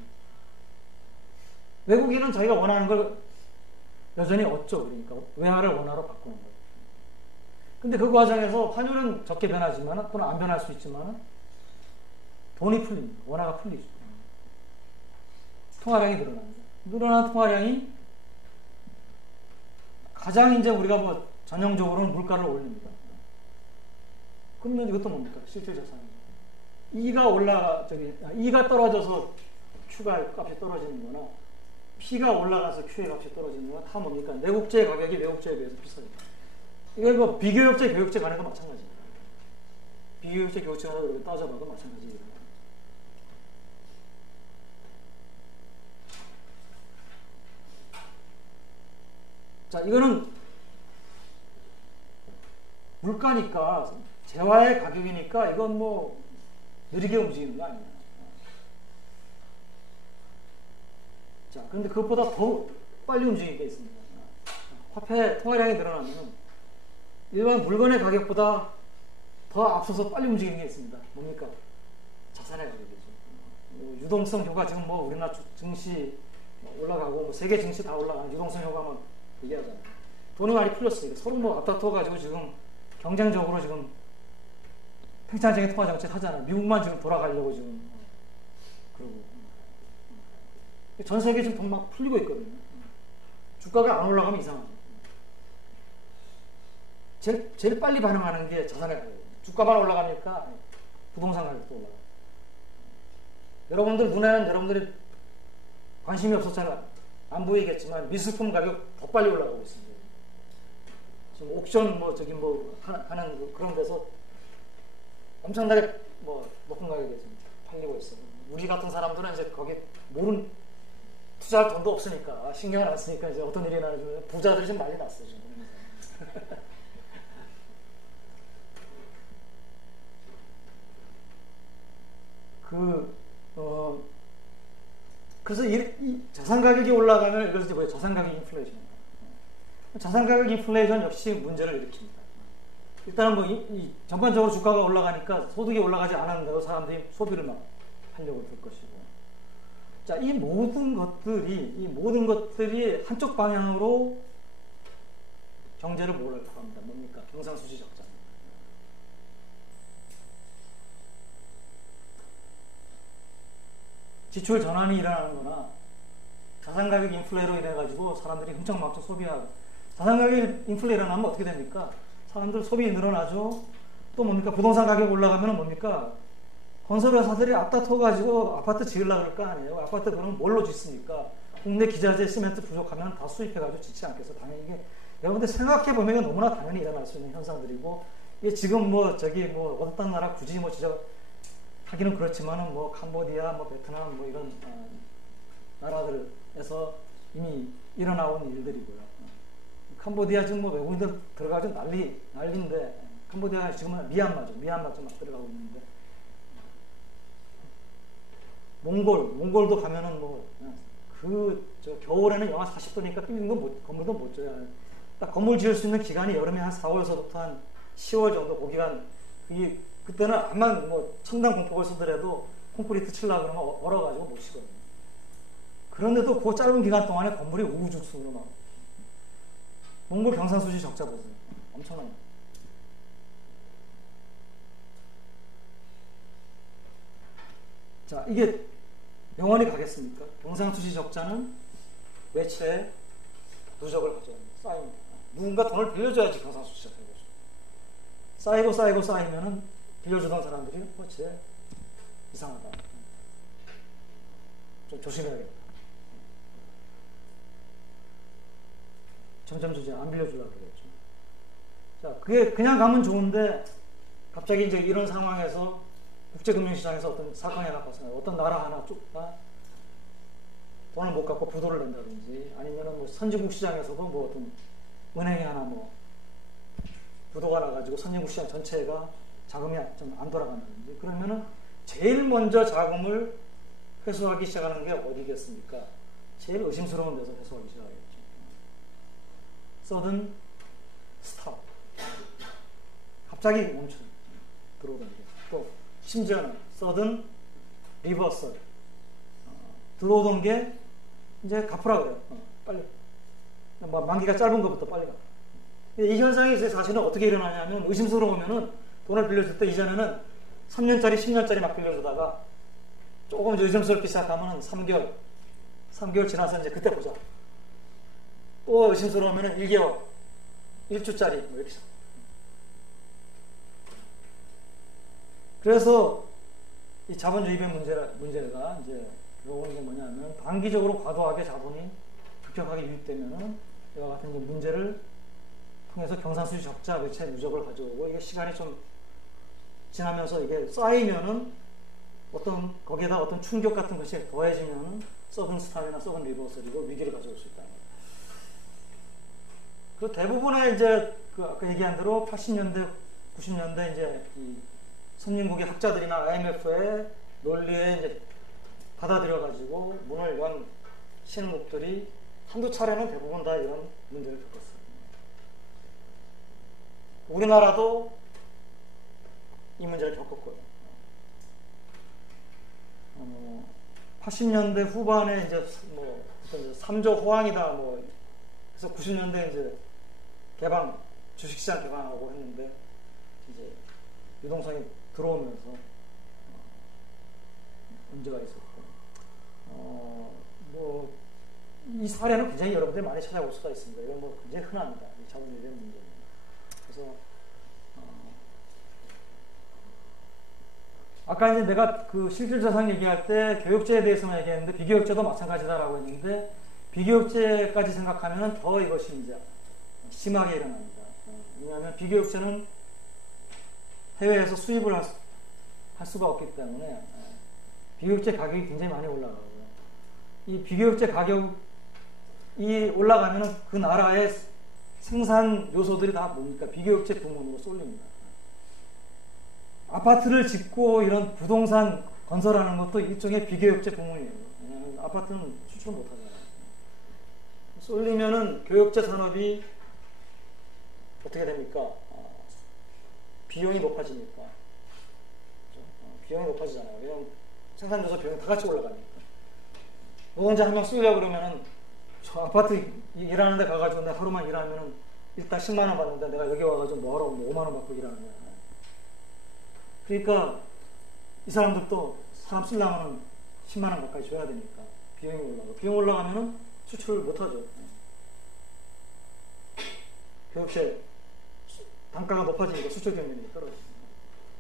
외국인은 자기가 원하는 걸 여전히 얻죠. 그러니까 외화를 원화로 바꾸는 거죠. 근데 그 과정에서 환율은 적게 변하지만, 또는 안 변할 수 있지만 돈이 풀립니다. 원화가 풀리죠. 통화량이 늘어납니다. 늘어난 통화량이 가장 이제 우리가 뭐 전형적으로는 물가를 올립니다. 그러면 이것도 뭡니까? 실질자산이죠. E가 떨어져서 Q가 값이 떨어지는 거나 P가 올라가서 Q의 값이 떨어지는 거나 다 뭡니까? 내국제의 가격이 외국제에 비해서 비싸요. 이거 뭐 비교육제, 교육제 간에도 마찬가지입니다. 비교육제, 교육제 간에도 이렇게 따져봐도 마찬가지입니다. 자, 이거는 물가니까, 재화의 가격이니까 이건 뭐 느리게 움직이는 거 아니에요. 자, 그런데 그것보다 더 빨리 움직이는 게 있습니다. 화폐 통화량이 늘어나면 일반 물건의 가격보다 더 앞서서 빨리 움직이는 게 있습니다. 뭡니까? 자산의 가격이죠. 유동성 효과, 지금 뭐 우리나라 증시 올라가고 뭐 세계 증시 다 올라가는 유동성 효과만 얘기하잖아요. 돈이 많이 풀렸으니까 서로 뭐 앞다퉈가지고 지금 경쟁적으로 지금 팽창적인 통화 정책 하잖아요. 미국만 지금 돌아가려고 지금 그러고 전 세계 지금 돈 막 풀리고 있거든요. 주가가 안 올라가면 이상하죠. 제일 빨리 반응하는 게 자산의 가격. 주가만 올라가니까 부동산 가격도 올라가요. 여러분들 눈에는 여러분들이 관심이 없었잖아요. 안 보이겠지만 미술품 가격 더 빨리 올라가고 있습니다. 지금 옥션 하는 그런 데서 엄청나게 높은 가격에 지금 팔리고 있어요. 우리 같은 사람들은 이제 거기 투자할 돈도 없으니까 신경을 안 쓰니까 이제 어떤 일이 나면 부자들이 지금 난리 났어요. 지금. 그래서 이 자산 가격이 올라가면 이것이 뭐예요? 자산 가격 인플레이션입니다. 자산 가격 인플레이션 역시 문제를 일으킵니다. 일단은 이 전반적으로 주가가 올라가니까 소득이 올라가지 않았는데도 사람들이 소비를 막 하려고 들 것이고. 자, 이 모든 것들이 한쪽 방향으로 경제를 몰아갈 겁니다. 뭡니까? 경상수지 적자입니다. 지출 전환이 일어나는 거나 자산 가격 인플레로 인해 가지고 사람들이 흥청망청 소비하고, 자산 가격 인플레 일어나면 어떻게 됩니까? 사람들 소비 늘어나죠. 또 뭡니까? 부동산 가격 올라가면 뭡니까? 건설회사들이 앞다퉈 가지고 아파트 지으려고 할 거 아니에요. 아파트 그러면 뭘로 짓습니까? 국내 기자재, 시멘트 부족하면 다 수입해 가지고 짓지 않겠어. 당연히 이게 여러분들 생각해 보면 이건 너무나 당연히 일어날 수 있는 현상들이고, 이게 지금 어떤 나라 굳이 하기는 그렇지만은 캄보디아, 베트남 이런 나라들에서 이미 일어나온 일들이고요. 캄보디아 지금 외국인들 들어가지고 난리인데, 캄보디아 지금은 미얀마죠. 미얀마 좀 막 들어가고 있는데, 몽골도 가면은 저 겨울에는 영하 40도니까 뚫린 건물도 못 줘요. 딱 건물 지을 수 있는 기간이 여름에 한 4월서부터 한 10월 정도 그 기간. 그때는 아마 뭐 첨단 공법을 쓰더라도 콘크리트 치려고 그러면 얼어가지고 못 치거든요. 그런데도 그 짧은 기간 동안에 건물이 우후죽순으로 막 몽골 경상수지 적자 보세요. 엄청난 거. 자, 이게 영원히 가겠습니까? 경상수지 적자는 매체에 누적을 가져야 합니다. 쌓입니다. 누군가 돈을 빌려줘야지 경상수지가 되는 거죠. 쌓이면은 빌려주던 사람들이 쟤 이상하다. 좀 조심해야겠다. 점점 주지 안 빌려주려고 그러겠죠. 자, 그게 그냥 가면 좋은데 갑자기 이제 이런 상황에서 국제금융시장에서 어떤 사건이 하나 발생해요. 어떤 나라 하나 쪽가 돈을 못 갖고 부도를 낸다든지 아니면은 뭐 선진국 시장에서도 뭐 어떤 은행이 하나 뭐 부도가 나가지고 선진국 시장 전체가 자금이 좀 안 돌아간다든지 그러면은 제일 먼저 자금을 회수하기 시작하는 게 어디겠습니까? 제일 의심스러운 데서 회수하기 시작하겠죠. 서든 스탑. 갑자기 멈춰 들어오는 게. 또 심지어는 서든 리버설. 들어오던 게 이제 갚으라 그래요. 빨리. 만기가 짧은 것부터 빨리 갚아. 이 현상이 사실은 어떻게 일어나냐면 의심스러우면은 돈을 빌려줄 때 이전에는 3년짜리, 10년짜리 막 빌려주다가 조금 의심스럽게 시작하면 3개월 지나서 이제 그때 보자. 또 의심스러우면 1개월, 1주짜리 뭐 이렇게. 그래서 이 자본주의의 문제가 이제 들어오는 게 뭐냐면 단기적으로 과도하게 자본이 급격하게 유입되면은 이와 같은 이제 문제를 통해서 경상수지 적자 매체 누적을 가져오고 이게 시간이 좀 지나면서 이게 쌓이면은 어떤 거기에다 어떤 충격 같은 것이 더해지면은 서든 스탑이나 서든 리버설이고 위기를 가져올 수 있다. 그 대부분의 이제 그 아까 얘기한 대로 80년대, 90년대 이제 이 선진국의 학자들이나 IMF의 논리에 이제 받아들여가지고 문을 연 신흥국들이 한두 차례는 대부분 다 이런 문제를 겪었어요. 우리나라도 이 문제를 겪었고요. 80년대 후반에 이제 뭐 3조 호황이다 뭐 그래서 90년대 이제 주식시장 개방하고 했는데 이제 유동성이 들어오면서 문제가 있었고 뭐 이 사례는 굉장히 여러분들이 많이 찾아볼 수가 있습니다. 이건 뭐 굉장히 흔합니다. 자본주의의 문제. 그래서 아까 이제 내가 그 실질자산 얘기할 때 교육제에 대해서만 얘기했는데 비교육제도 마찬가지다라고 했는데 비교육제까지 생각하면 더 이것이 이제 심하게 일어납니다. 왜냐하면 비교육제는 해외에서 수입을 할 수가 없기 때문에 비교육제 가격이 굉장히 많이 올라가고요. 이 비교육제 가격이 올라가면 그 나라의 생산 요소들이 다 뭡니까? 비교육제 부문으로 쏠립니다. 아파트를 짓고 이런 부동산 건설하는 것도 일종의 비교육제 부문이에요. 왜냐하면 아파트는 수출 못하잖아요. 쏠리면은 교육제 산업이 어떻게 됩니까? 비용이 높아집니까? 비용이 높아지잖아요. 왜냐하면 생산조사 비용이 다 같이 올라가니까. 노동자 한 명 쓰려고 그러면은 저 아파트 일하는 데 가가지고 내가 하루만 일하면은 일단 10만원 받는데 내가 여기 와가지고 뭐하러 5만원 받고 일하는 거야. 그러니까 이 사람들도 사람 쓰려면 10만원 가까이 줘야 되니까 비용이 올라가고 비용 올라가면은 수출을 못하죠. 교육세 단가가 높아지니까 수출 경쟁력이 떨어집니다.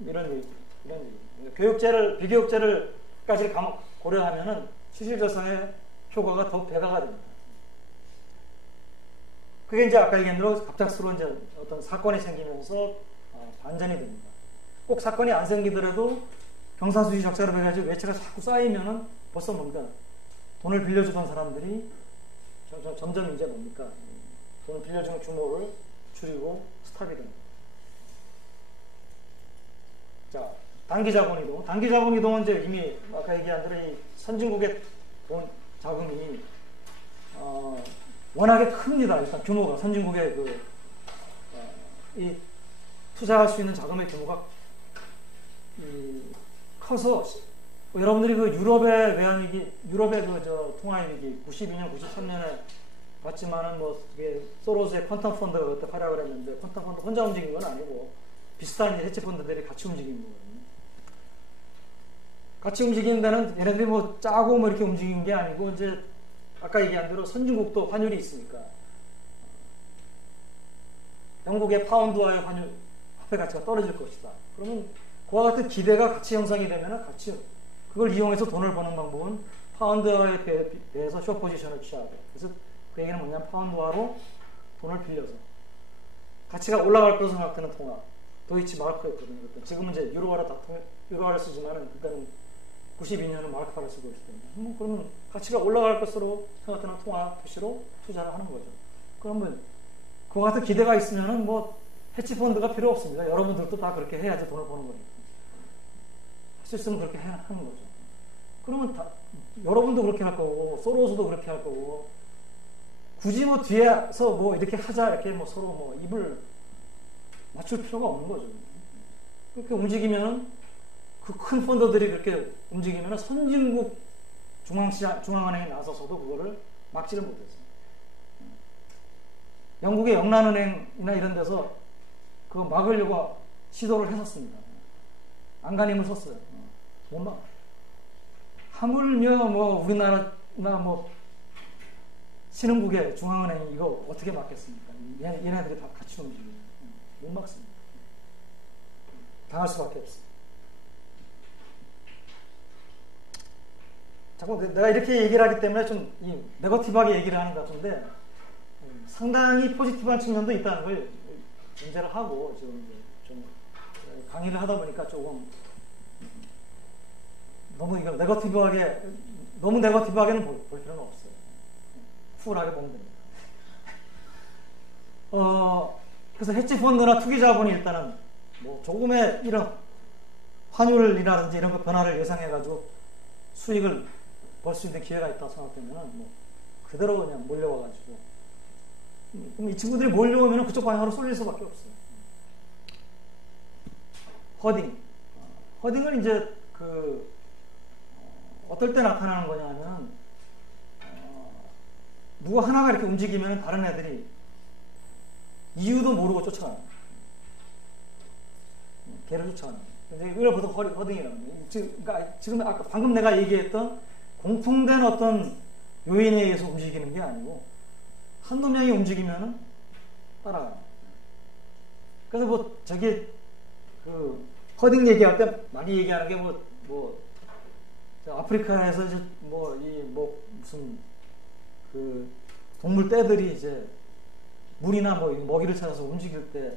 이런 얘기. 비교육제를까지 고려하면은 실질자산의 효과가 더 배가가 됩니다. 그게 이제 아까 얘기한 대로 갑작스러운 이제 어떤 사건이 생기면서 반전이 됩니다. 꼭 사건이 안 생기더라도 경상수지 적자로 해가지고 외채가 자꾸 쌓이면은 벌써 뭡니까? 돈을 빌려주던 사람들이 점점 이제 뭡니까? 돈을 빌려주는 규모를 줄이고 스탑이 됩니다. 자, 단기 자본 이동. 단기 자본 이동은 이제 이미 아까 얘기한 대로 이 선진국의 자금이 워낙에 큽니다. 일단 규모가 선진국의 이 투자할 수 있는 자금의 규모가 커서 여러분들이 그 유럽의 외환위기, 유럽의 통화위기 92년, 93년에 봤지만은 뭐 이게 소로스의 퀀텀 펀드가 그때 활약을 했는데 퀀텀 펀드 혼자 움직인 건 아니고 비슷한 해치 펀드들이 같이 움직인 거거든요. 같이 움직이는 데는 얘네들이 뭐 짜고 뭐 이렇게 움직인 게 아니고 이제 아까 얘기한 대로 선진국도 환율이 있으니까 영국의 파운드와의 화폐 가치가 떨어질 것이다. 그러면 그와 같은 기대가 같이 형성이 되면 같이 그걸 이용해서 돈을 버는 방법은 파운드화에 대해서 숏 포지션을 취하고 그래서 그 얘기는 뭐냐면 파운드화로 돈을 빌려서 가치가 올라갈 것으로 생각되는 통화 도이치 마르크였거든요. 지금은 이제 유로화를 쓰지만은 그때는 92년은 마르크화를 쓰고 있었거든요. 그러면 가치가 올라갈 것으로 생각되는 통화 표시로 투자를 하는 거죠. 그러면 그와 같은 기대가 있으면은 뭐 해치펀드가 필요 없습니다. 여러분들도 다 그렇게 해야지 돈을 버는 거니까. 할 수 있으면 그렇게 하는 거죠. 그러면 여러분도 그렇게 할 거고, 소로스도 그렇게 할 거고, 굳이 뭐 뒤에서 뭐 이렇게 하자, 이렇게 뭐 서로 뭐 입을 맞출 필요가 없는 거죠. 그렇게 움직이면, 그 큰 펀더들이 그렇게 움직이면 선진국 중앙은행이 나서서도 그거를 막지를 못했어요. 영국의 영란은행이나 이런 데서 그거 막으려고 시도를 했었습니다. 안간힘을 썼어요. 하물며 뭐 우리나라나 뭐 신흥국의 중앙은행이 이거 어떻게 막겠습니까? 얘네들이 다 같이 움직여요. 못 막습니다. 당할 수밖에 없어요. 자꾸 내가 이렇게 얘기를 하기 때문에 좀 네거티브하게 얘기를 하는 것 같은데 상당히 포지티브한 측면도 있다는 걸 인지를 하고 지금 좀 강의를 하다 보니까 조금 너무 이걸 너무 네거티브하게는 볼 필요는 없어요. 쿨하게 보면 됩니다. 그래서 해치펀드나 투기자본이 일단은 뭐 조금의 이런 환율이라든지 이런 거 변화를 예상해가지고 수익을 벌 수 있는 기회가 있다고 생각되면은 뭐 그대로 그냥 몰려와가지고 그럼 이 친구들이 몰려오면 그쪽 방향으로 쏠릴 수밖에 없어요. 허딩은 이제 어떨 때 나타나는 거냐면 누구 하나가 이렇게 움직이면 다른 애들이 이유도 모르고 쫓아가는 거예요. 걔를 쫓아가는 거예요. 근데 이걸 보통 허딩이라는 거예요. 그러니까 지금 아까 방금 내가 얘기했던 공통된 어떤 요인에 의해서 움직이는 게 아니고 한두 명이 움직이면은 따라가는 거예요. 그래서 뭐 허딩 얘기할 때 많이 얘기하는 게 아프리카에서 이제 무슨 동물 떼들이 이제 물이나 뭐 먹이를 찾아서 움직일 때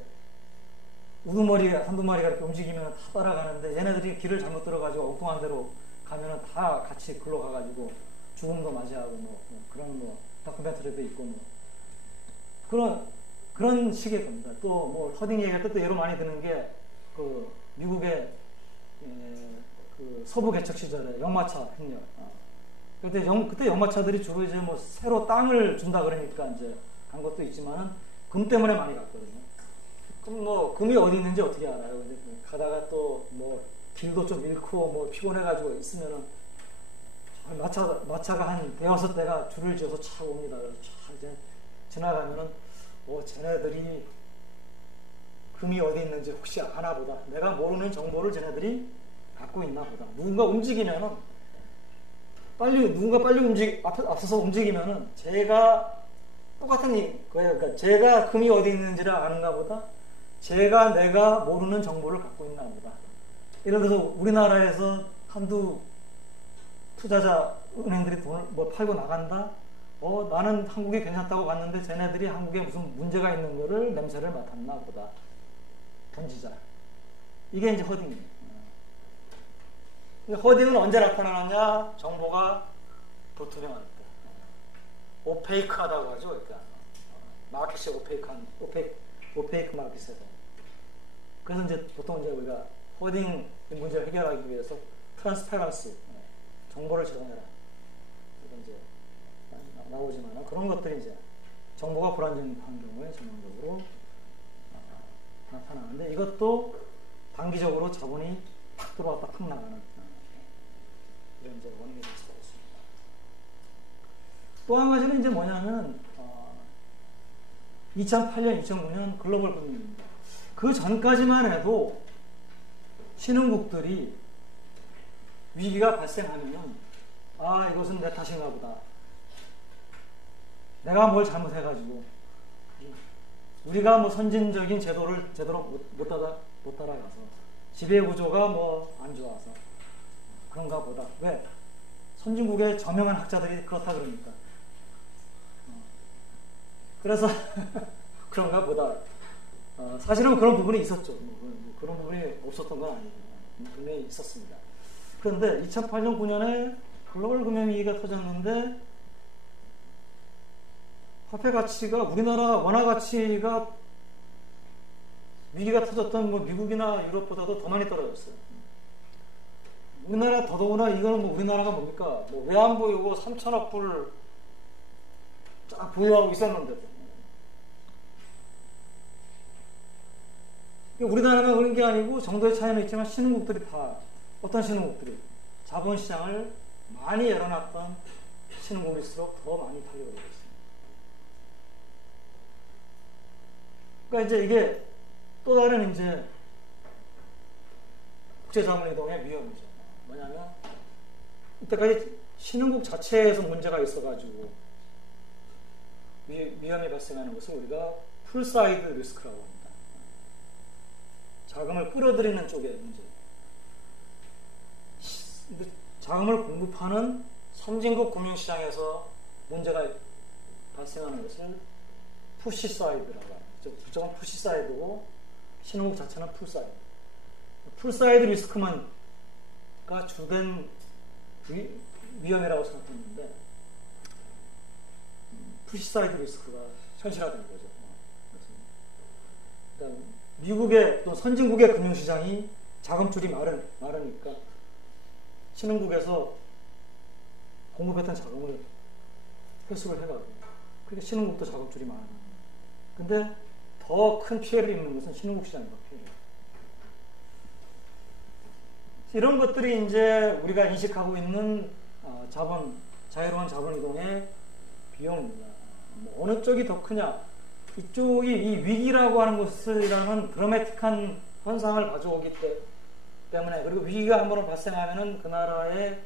우두머리 한두 마리가 이렇게 움직이면 다 따라가는데 얘네들이 길을 잘못 들어가지고 엉뚱한 데로 가면은 다 같이 글로 가가지고 죽음도 맞이하고 그런 다큐멘터리도 있고 그런 식의 겁니다. 또 허딩 얘기할 때 또 예로 많이 드는 게 미국의 서부 개척 시절에 역마차 행렬. 그때 역마차들이 주로 이제 새로 땅을 준다 그러니까 이제 간 것도 있지만은 금 때문에 많이 갔거든요. 그럼 금이 어디 있는지 어떻게 알아요? 근데 가다가 또 길도 좀 잃고 피곤해가지고 있으면은 마차가 한 대여섯 대가 줄을 지어서 차 옵니다. 차 이제 지나가면은 쟤네들이 금이 어디 있는지 혹시 아나 보다. 내가 모르는 정보를 쟤네들이 갖고 있나 보다. 누군가 움직이면은 누군가 빨리 앞서서 움직이면은 제가 똑같은 거예요. 그러니까 제가 금이 어디 있는지를 아는가 보다. 내가 모르는 정보를 갖고 있나 보다. 예를 들어서 우리나라에서 한두 투자자 은행들이 돈을 팔고 나간다. 나는 한국이 괜찮다고 갔는데 쟤네들이 한국에 무슨 문제가 있는 거를 냄새를 맡았나 보다. 던지자. 이게 이제 허딩이에요. 허딩은 언제 나타나느냐? 정보가 불투명할 때. 오페이크하다고 하죠. 그러니까 마켓이 오페이크 마켓에서. 그래서 이제 보통 이제 우리가 허딩 문제를 해결하기 위해서 트랜스페런시, 정보를 제공해라. 그래서 이제 불안정한 경우에 전형적으로 나타나는데 이것도 단기적으로 자본이 팍 들어왔다 팍 나가는 이런 이제 원인이 될 수가 있습니다. 또 한 가지는 이제 뭐냐면 2008년, 2009년 글로벌 금융입니다. 그 전까지만 해도 신흥국들이 위기가 발생하면 이것은 내 탓인가 보다. 내가 뭘 잘못해가지고 우리가 뭐 선진적인 제도를 제대로 못 따라가서 지배구조가 뭐 안 좋아서 그런가 보다. 왜? 선진국의 저명한 학자들이 그렇다 그러니까. 그래서 그런가 보다. 사실은 그런 부분이 있었죠. 그런 부분이 없었던 건 아니에요. 분명히 있었습니다. 그런데 2008년, 9년에 글로벌 금융위기가 터졌는데 화폐 가치가 우리나라 원화 가치가 위기가 터졌던 뭐 미국이나 유럽보다도 더 많이 떨어졌어요. 우리나라 더더구나 이거는 뭐 우리나라가 뭡니까? 뭐 외환부 요거 3천억 불 쫙 보유하고 있었는데도 우리나라가 그런 게 아니고 정도의 차이는 있지만 신흥국들이 다 어떤 신흥국들이 자본시장을 많이 열어놨던 신흥국일수록 더 많이 팔려고 있습니다. 그러니까 이제 이게 또 다른 이제 국제자본이동의 위험이죠. 뭐냐면 이때까지 신흥국 자체에서 문제가 있어가지고 위험이 발생하는 것을 우리가 풀사이드 리스크라고 합니다. 자금을 끌어들이는 쪽의 문제. 자금을 공급하는 선진국 금융시장에서 문제가 발생하는 것을 푸시사이드라고 합니다. 그쪽은 푸시사이드고 신흥국 자체는 풀사이드. 풀사이드 리스크만가 주된 위험이라고 생각했는데 푸시사이드 리스크가 현실화된 거죠. 그다음 미국의 또 선진국의 금융시장이 자금줄이 마르니까 신흥국에서 공급했던 자금을 회수를 해가고 그러니까 신흥국도 자금줄이 많아요. 근데 더 큰 피해를 입는 것은 신흥국 시장입니다. 이런 것들이 이제 우리가 인식하고 있는 자유로운 자본 이동의 비용입니다. 뭐 어느 쪽이 더 크냐? 이쪽이 이 위기라고 하는 것이라는 드라마틱한 현상을 가져오기 때문에 그리고 위기가 한 번 발생하면은 그 나라의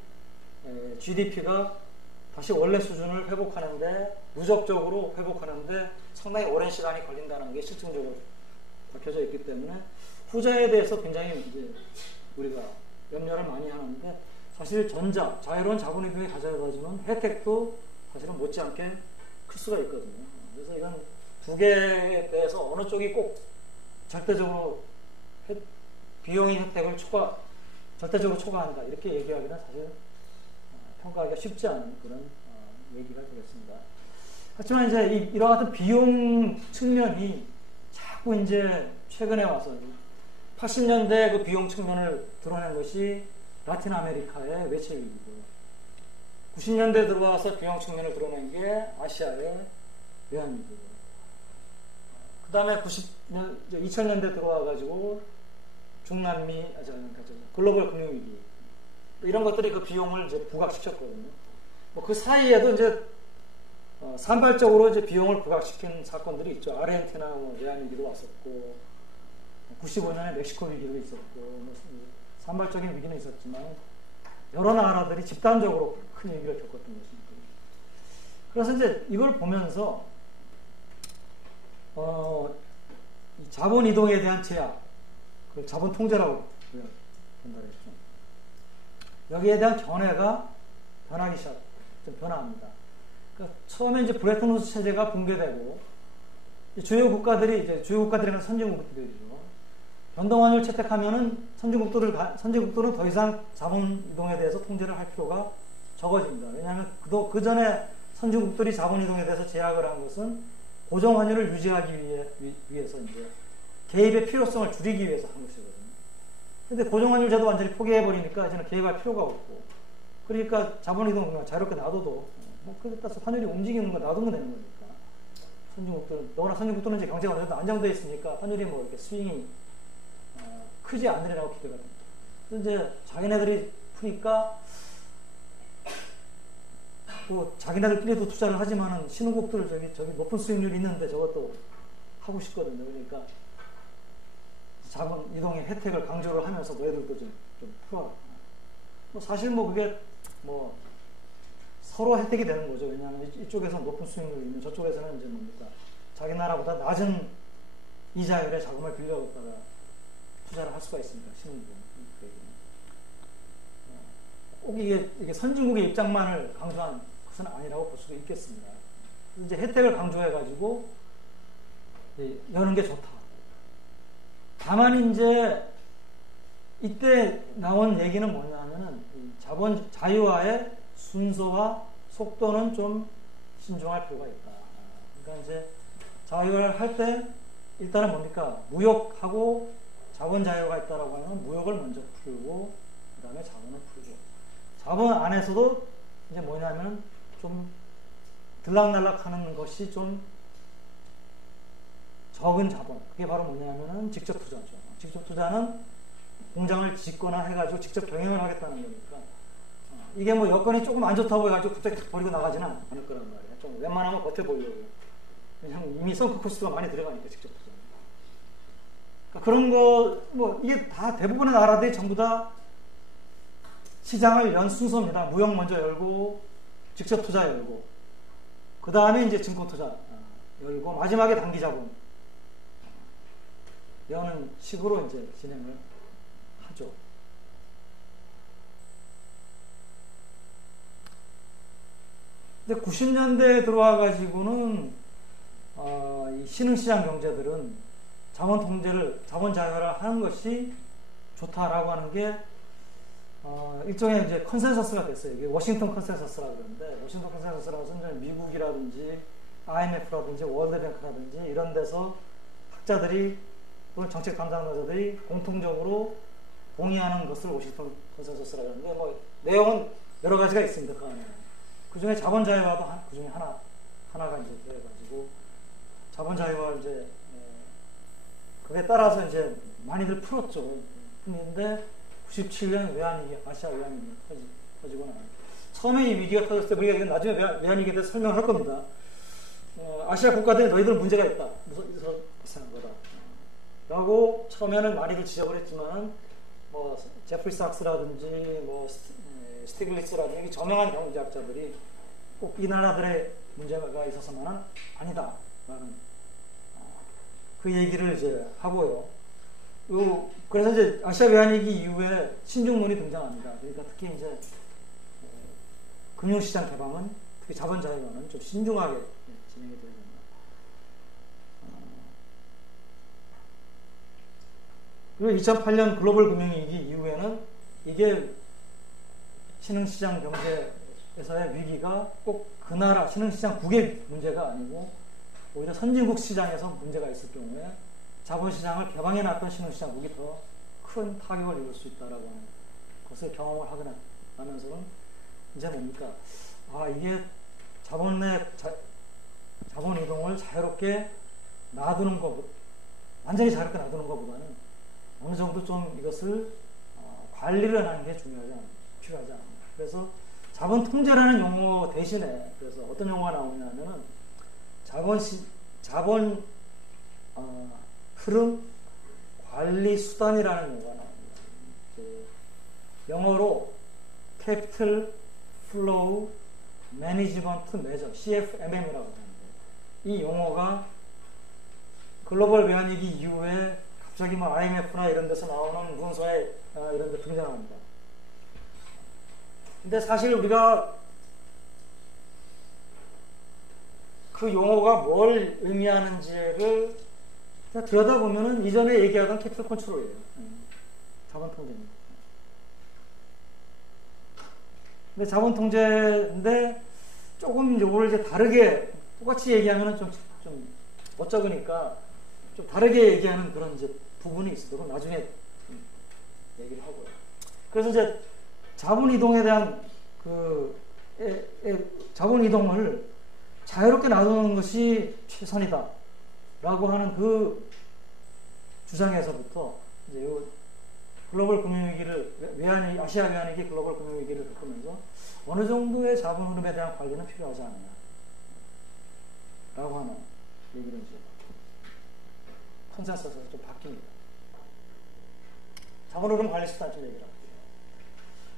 GDP가 다시 원래 수준을 회복하는데 누적적으로 회복하는데 상당히 오랜 시간이 걸린다는 게 실증적으로 밝혀져 있기 때문에 후자에 대해서 굉장히 이제 우리가 염려를 많이 하는데 사실 자유로운 자본이동이 가져다주는 혜택도 사실은 못지않게 클 수가 있거든요. 그래서 이건 두 개에 대해서 어느 쪽이 꼭 절대적으로 비용의 혜택을 절대적으로 초과한다 이렇게 얘기하기는 사실 평가하기가 쉽지 않은 그런 얘기가 되겠습니다. 하지만 이제 이와 같은 비용 측면이 자꾸 이제 최근에 와서 80년대 그 비용 측면을 드러낸 것이 라틴 아메리카의 외채위기고 90년대 들어와서 비용 측면을 드러낸 게 아시아의 외환위기고 그 다음에 2000년대 들어와가지고 중남미 글로벌 금융위기 이런 것들이 그 비용을 이제 부각시켰거든요. 뭐 그 사이에도 이제 산발적으로 이제 비용을 부각시킨 사건들이 있죠. 아르헨티나 외환위기도 왔었고 95년에 멕시코 위기도 있었고 뭐 산발적인 위기는 있었지만 여러 나라들이 집단적으로 큰 위기를 겪었던 것입니다. 그래서 이제 이걸 보면서 자본 이동에 대한 제약, 그 자본 통제라고 전달했죠. 여기에 대한 견해가 좀 변화합니다. 그러니까 처음에 이제 브레튼 우드 체제가 붕괴되고 주요 국가들이면 선진국들이죠. 변동환율 채택하면은 선진국들은 더 이상 자본 이동에 대해서 통제를 할 필요가 적어집니다. 왜냐하면 그 전에 선진국들이 자본 이동에 대해서 제약을 한 것은 고정환율을 유지하기 위해서 이제 개입의 필요성을 줄이기 위해서 한 것이거든요. 근데 고정환율 제도 완전히 포기해버리니까 이제는 개입할 필요가 없고, 그러니까 자본 이동 자유롭게 놔둬도 뭐 그에 따라서 환율이 움직이는 거 놔두면 되는 거니까 선진국들은, 너나 선진국들은 이제 경제가 어느 정도 안정되어 있으니까 환율이 뭐 이렇게 스윙이 크지 않으리라고 기대가 됩니다. 이제 자기네들이 푸니까 또 자기네들끼리도 투자를 하지만은 신흥국들 저기 높은 수익률이 있는데 저것도 하고 싶거든요. 그러니까 자본 이동의 혜택을 강조를 하면서 너희들도 좀 풀어라. 뭐 사실 뭐 그게 뭐 서로 혜택이 되는 거죠. 왜냐하면 이쪽에서 높은 수익률이 있는 저쪽에서는 이제 뭡니까 자기 나라보다 낮은 이자율의 자금을 빌려다가 투자를 할 수가 있습니다. 신흥국. 꼭 이게 선진국의 입장만을 강조한 것은 아니라고 볼 수도 있겠습니다. 이제 혜택을 강조해가지고 여는 게 좋다. 다만 이제 이때 나온 얘기는 뭐냐면은 자본 자유화의 순서와 속도는 좀 신중할 필요가 있다. 그러니까 이제 자유화를 할 때 일단은 뭡니까 무역하고 자본 자유가 있다라고 하면 무역을 먼저 풀고 그 다음에 자본을 풀고 자본 안에서도 이제 뭐냐면 좀 들락날락 하는 것이 좀 적은 자본. 그게 바로 뭐냐면은 직접 투자죠. 직접 투자는 공장을 짓거나 해가지고 직접 경영을 하겠다는 거니까. 이게 뭐 여건이 조금 안 좋다고 해가지고 갑자기 탁 버리고 나가지는 않을 거란 말이에요. 좀 웬만하면 버텨보려고. 왜냐면 이미 썬크 코스트가 많이 들어가니까 직접 투자. 그러니까 그런 거, 뭐 이게 다 대부분의 나라들이 전부 다 시장을 연 순서입니다. 무역 먼저 열고, 직접 투자 열고, 그 다음에 이제 증권 투자 열고, 마지막에 단기 자본 여는 식으로 이제 진행을 하죠. 근데 90년대에 들어와가지고는 이 신흥시장 경제들은 자본 통제를, 자본 자유화를 하는 것이 좋다라고 하는 게 일종의 이제 컨센서스가 됐어요. 이게 워싱턴 컨센서스라고 그러는데, 워싱턴 컨센서스라고 하면 미국이라든지 IMF라든지 월드뱅크라든지 이런 데서 학자들이 또는 정책 담당자들이 공통적으로 동의하는 것을 워싱턴 컨센서스라고 하는데, 뭐 내용은 여러 가지가 있습니다. 그 중에 자본 자유화도 그 중에 하나가 이제 돼가지고 자본 자유화 이제 그에 따라서 이제 많이들 풀었죠. 근데 97년 외환위기, 아시아 외환위기 터지고 나요. 처음에 이 위기가 터졌을 때 우리가 나중에 외환위기에 대해서 설명을 할 겁니다. 아시아 국가들이 너희들 문제가 있다. 무슨 이상한 거다. 라고 처음에는 많이들 지적을 했지만 뭐 제프리 sak스라든지 뭐 스티글리츠라든지 저명한 경제학자들이 꼭 이 나라들의 문제가 있어서만은 아니다 라는 그 얘기를 이제 하고요. 그래서 이제 아시아 외환위기 이후에 신중론이 등장합니다. 그러니까 특히 이제 금융시장 개방은, 특히 자본 자유화는 좀 신중하게 진행이 되야 됩니다. 그리고 2008년 글로벌 금융위기 이후에는 이게 신흥시장 경제에서의 위기가 꼭 그 나라 신흥시장국의 문제가 아니고 오히려 선진국 시장에서 문제가 있을 경우에 자본시장을 개방해놨던 신흥시장국이 더 큰 타격을 입을 수 있다라고 하는 것을 경험을 하고 나면서는 이제 뭡니까? 이게 자본 이동을 자유롭게 놔두는 것, 완전히 자유롭게 놔두는 것보다는 어느 정도 좀 이것을 관리를 하는 게 필요하지 않습니다. 그래서 자본 통제라는 용어 대신에 그래서 어떤 용어가 나오냐면은 자본 흐름 관리 수단이라는 용어가 나옵니다. 영어로 Capital Flow Management Measure, CFMM이라고 하는데, 이 용어가 글로벌 외환위기 이후에 갑자기 뭐 IMF나 이런 데서 나오는 문서에 이런 데 등장합니다. 근데 사실 우리가 그 용어가 뭘 의미하는지를 들여다보면은 이전에 얘기하던 캐피털 컨트롤이에요. 자본 통제입니다. 근데 자본 통제인데 조금 요거를 이제 다르게, 똑같이 얘기하면은 좀 어쩌니까 좀 다르게 얘기하는 그런 이제 부분이 있어요. 그럼 나중에 얘기를 하고요. 그래서 이제 자본 이동에 대한 자본 이동을 자유롭게 놔두는 것이 최선이다 라고 하는 그 주장에서부터 이제 요 글로벌 금융위기를 아시아 외환위기 글로벌 금융위기를 겪으면서 어느 정도의 자본 흐름에 대한 관리는 필요하지 않느냐 라고 하는 얘기를 이제 컨센서스가 좀 바뀝니다. 자본 흐름 관리 수단 좀 얘기를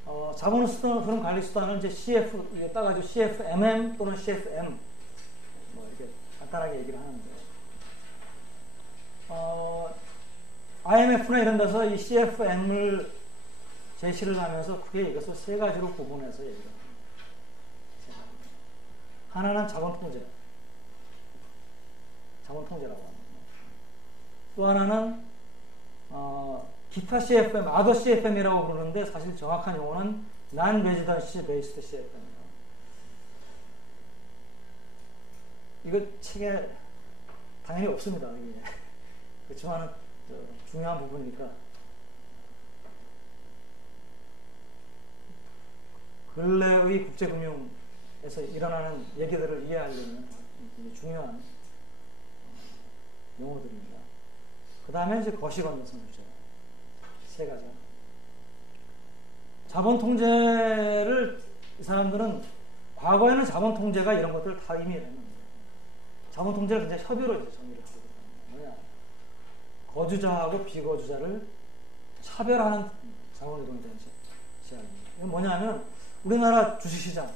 할게요. 자본 흐름 관리 수단은 이제 CF 따가지고 CFMM 또는 CFM 뭐 이렇게 간단하게 얘기를 하는데 IMF나 이런 데서 이 CFM을 제시를 하면서 크게 이것을 세 가지로 구분해서 얘기를 합니다. 하나는 자본 통제라고 합니다. 또 하나는 기타 CFM, 아더 CFM이라고 부르는데 사실 정확한 용어는 Non-Residence Based CFM이라고. 이거 책에 당연히 없습니다. 그렇지만 중요한 부분이니까 근래의 국제금융에서 일어나는 얘기들을 이해하려면 중요한 용어들입니다. 그 다음에 이제 거시건네성 주제 세 가지. 자본 통제를 이 사람들은 과거에는 자본 통제가 이런 것들을 다 의미했는데 자본 통제를 굉장히 협의로 이제 정의를 하고 있는 거주자하고 비거주자를 차별하는 자본이동에 대한 제약입니다. 이건 뭐냐면 우리나라 주식시장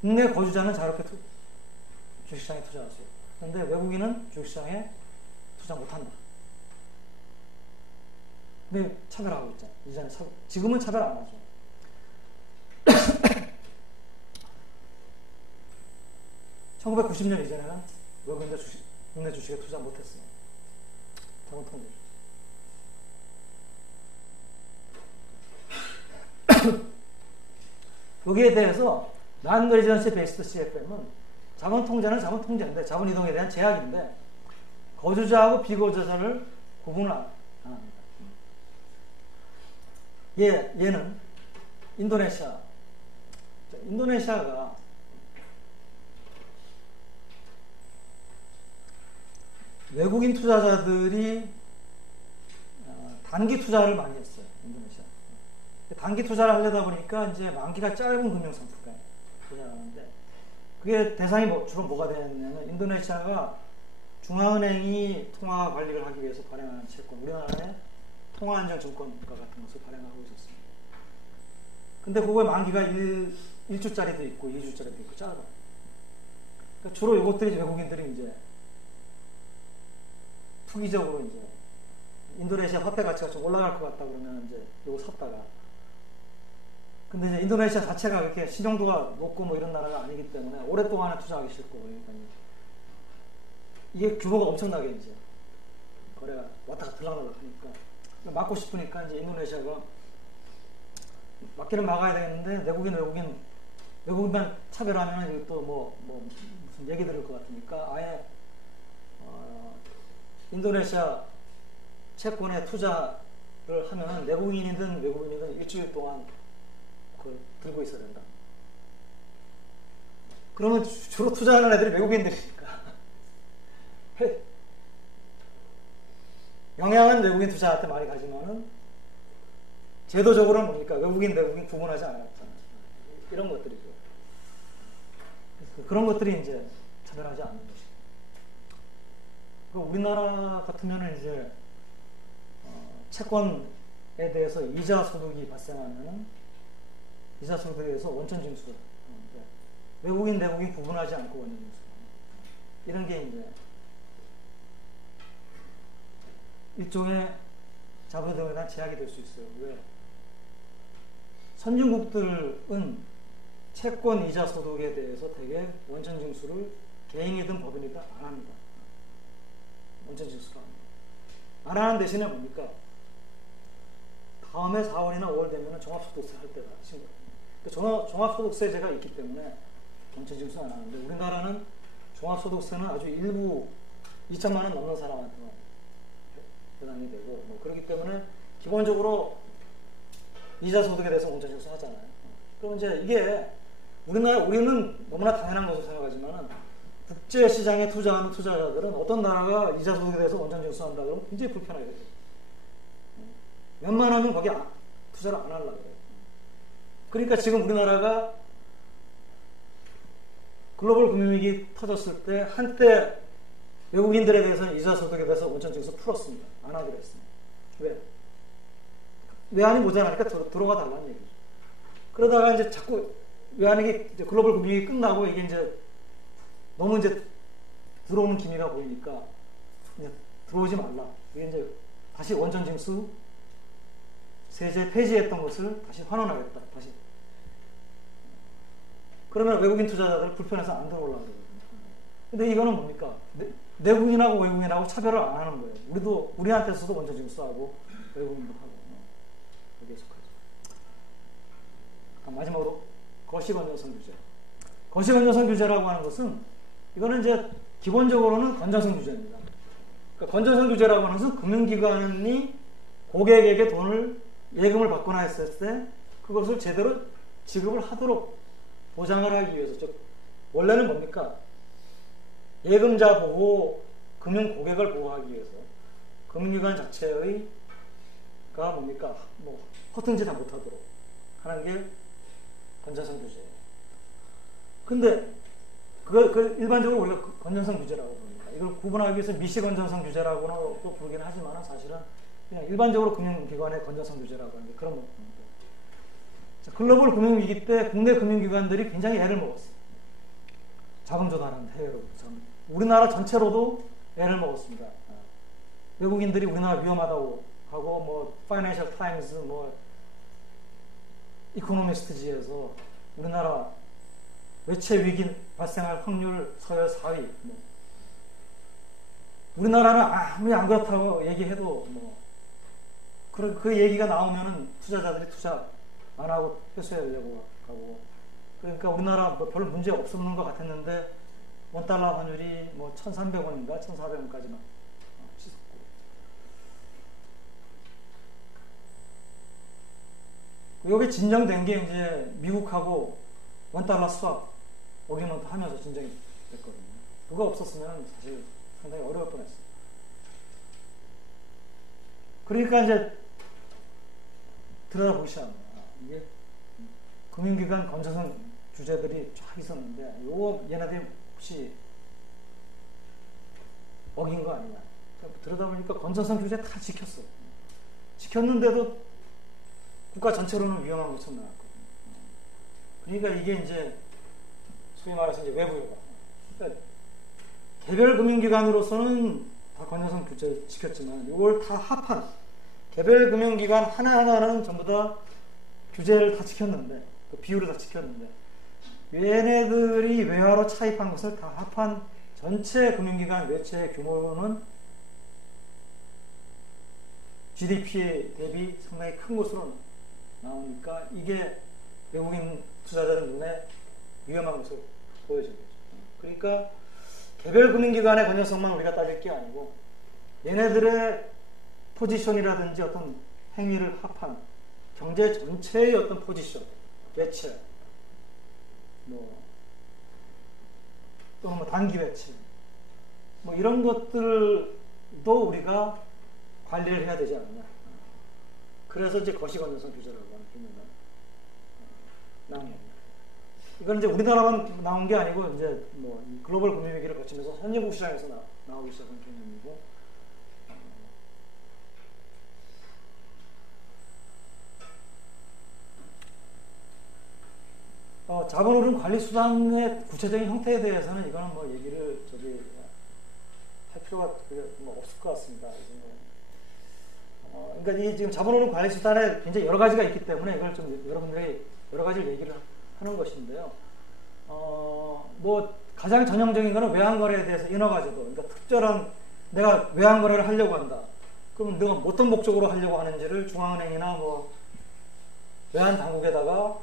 국내 거주자는 자유롭게 주식시장에 투자할 수 있고 그런데 외국인은 주식시장에 투자 못한다. 근데 차별하고 있잖아요. 이전에 지금은 차별 안 하죠. (1990년) 이전에는 외국인들 국내 주식에 투자 못했어요. 자본 통제. 여기에 대해서 Non-Residence Based CFM은 자본 통제는 자본 통제인데 자본 이동에 대한 제약인데 거주자하고 비거주자를 구분을 안 합니다. 얘는 인도네시아가 외국인 투자자들이 단기 투자를 많이 했어요. 인도네시아. 단기 투자를 하려다 보니까 이제 만기가 짧은 금융상품에 투자를 하는데 그게 대상이 주로 뭐가 되냐면 인도네시아가 중앙은행이 통화 관리를 하기 위해서 발행하는 채권, 우리나라의 통화안전증권가 같은 것을 발행하고 있었습니다. 근데 그거의 만기가 1주짜리도 있고 2주짜리도 있고 짧아요. 그러니까 주로 이것들이 외국인들이 이제 투기적으로 이제 인도네시아 화폐 가치가 좀 올라갈 것 같다 그러면 이제 이거 샀다가 근데 이제 인도네시아 자체가 그렇게 신용도가 높고 뭐 이런 나라가 아니기 때문에 오랫동안에 투자하기 싫고 그러니까 이게 규모가 엄청나게 이제 거래가 왔다 갔다 들락날락 하니까 막고 싶으니까 이제 인도네시아가 막기는 막아야 되겠는데 외국인만 차별하면 이것도 뭐 무슨 얘기 들을 것 같으니까 아예 인도네시아 채권에 투자를 하면은 내국인이든 외국인이든 일주일 동안 그걸 들고 있어야 된다. 그러면 주로 투자하는 애들이 외국인들이니까 영향은 외국인 투자한테 많이 가지만은 제도적으로는 뭡니까? 외국인, 내국인 구분하지 않았잖아요. 이런 것들이죠. 그런 것들이 이제 차별하지 않는 것이죠. 우리나라 같으면은 이제 채권에 대해서 이자 소득이 발생하면은 이자 소득에 대해서 원천 징수를 하는데 외국인, 내국인 구분하지 않고 원천 징수 이런 게 이제 일종의 자본에 대한 제약이 될 수 있어요. 왜? 선진국들은 채권 이자 소득에 대해서 되게 원천 징수를 개인이든 법인이든 안 합니다. 원천 징수를 합니다. 안 하는 대신에 뭡니까? 다음에 4월이나 5월 되면 종합소득세 할 때다. 종합소득세제가 있기 때문에 원천 징수 안 하는데 우리나라는 종합소득세는 아주 일부 2천만 원 넘는 사람한테만 해당이 되고 그렇기 때문에 기본적으로 이자 소득에 대해서 원천 징수 하잖아요. 그럼 이제 이게 우리는 너무나 당연한 것으로 생각하지만 국제 시장에 투자하는 투자자들은 어떤 나라가 이자 소득에 대해서 원천 징수한다 그러면 굉장히 불편하게 돼요. 웬만하면 거기 투자를 안 하려고 해요. 그러니까 지금 우리나라가 글로벌 금융위기 터졌을 때 한때 외국인들에 대해서는 이자 소득에 대해서 원천 징수 풀었습니다. 안 하기로 했습니다. 왜? 외환이 모자라니까 들어가 달라는 얘기죠. 그러다가 이제 자꾸 외환이 이제 글로벌 금융위기 끝나고 이게 이제 너무 이제 들어오는 기미가 보이니까 이제 들어오지 말라. 이게 이제 다시 원천 징수 세제 폐지했던 것을 다시 환원하겠다. 다시. 그러면 외국인 투자자들 불편해서 안 들어오려고 그러거든요. 근데 이거는 뭡니까? 내국인하고 외국인하고 차별을 안 하는 거예요. 우리한테서도 원천 징수하고 외국인도 하고 여기에 속하죠. 마지막으로 거시건전성 규제. 거시건전성 규제라고 하는 것은 이거는 이제 기본적으로는 건전성 규제입니다. 그러니까 건전성 규제라고 하는 것은 금융기관이 고객에게 예금을 받거나 했을 때 그것을 제대로 지급을 하도록 보장을 하기 위해서. 즉 원래는 뭡니까? 예금자 보호, 금융 고객을 보호하기 위해서 금융기관 자체가 뭡니까? 허튼 짓 못하도록 하는 게 건전성 규제예요. 근데 그 일반적으로 우리가 건전성 규제라고 부릅니다. 이걸 구분하기 위해서 미시건전성 규제라고도 또 부르긴 하지만 사실은 그냥 일반적으로 금융기관의 건전성 규제라고 하는 게 그런 겁니다. 글로벌 금융위기 때 국내 금융기관들이 굉장히 애를 먹었어요. 자금 조달하는 해외로. 우리나라 전체로도 애를 먹었습니다. 외국인들이 우리나라 위험하다고 하고 파이낸셜 타임스 이코노미스트지에서 우리나라 외채 위기 발생할 확률 서열 4위. 우리나라는 아무리 안 그렇다고 얘기해도 그 얘기가 나오면은 투자자들이 투자 안 하고 회수하려고 하고. 그러니까 우리나라 별 문제 없었는 것 같았는데 $1 환율이 1,300원인가 1,400원까지만 치솟고. 여기 진정된 게 이제 미국하고 $1 수합 어기먼트 하면서 진정이 됐거든요. 그거 없었으면 사실 상당히 어려울 뻔했어요. 그러니까 이제 들여다보시면 이게 금융기관 건전성 규제들이 쫙 있었는데 얘네들이 혹시 어긴 거 아니냐. 들여다보니까 건전성 규제 다 지켰어요. 지켰는데도 국가 전체로는 위험한 것처럼 나왔거든요. 그러니까 이게 이제 소위 말해서 이제 외부 효과. 그러니까 개별 금융기관으로서는 다 건전성 규제 지켰지만 이걸 다 합한 개별 금융기관 하나하나는 전부 다 규제를 다 지켰는데, 그 비율을 다 지켰는데, 얘네들이 외화로 차입한 것을 다 합한 전체 금융기관 외채의 규모는 GDP 대비 상당히 큰 것으로 나오니까 이게 외국인 투자자들 눈에 위험한 것을 보여준 거죠. 그러니까 개별 금융기관의 건전성만 우리가 따질 게 아니고 얘네들의 포지션이라든지 어떤 행위를 합한 경제 전체의 어떤 포지션, 외채, 또는 단기 외채, 이런 것들도 우리가 관리를 해야 되지 않느냐. 그래서 이제 거시건전성 규제라고 하는 개념이 나온 겁니다. 이건 이제 우리나라만 나온 게 아니고 이제 글로벌 금융위기를 거치면서 선진국 시장에서 나오기 시작한 개념이고, 자본흐름 관리 수단의 구체적인 형태에 대해서는 이거는 얘기를 할 필요가 없을 것 같습니다. 그러니까 이 지금 자본흐름 관리 수단에 굉장히 여러 가지가 있기 때문에 이걸 좀 여러분들이 여러 가지를 얘기를 하는 것인데요. 가장 전형적인 거는 외환거래에 대해서 인허가제도. 그러니까 특별한 내가 외환거래를 하려고 한다. 그럼 내가 어떤 목적으로 하려고 하는지를 중앙은행이나 외환당국에다가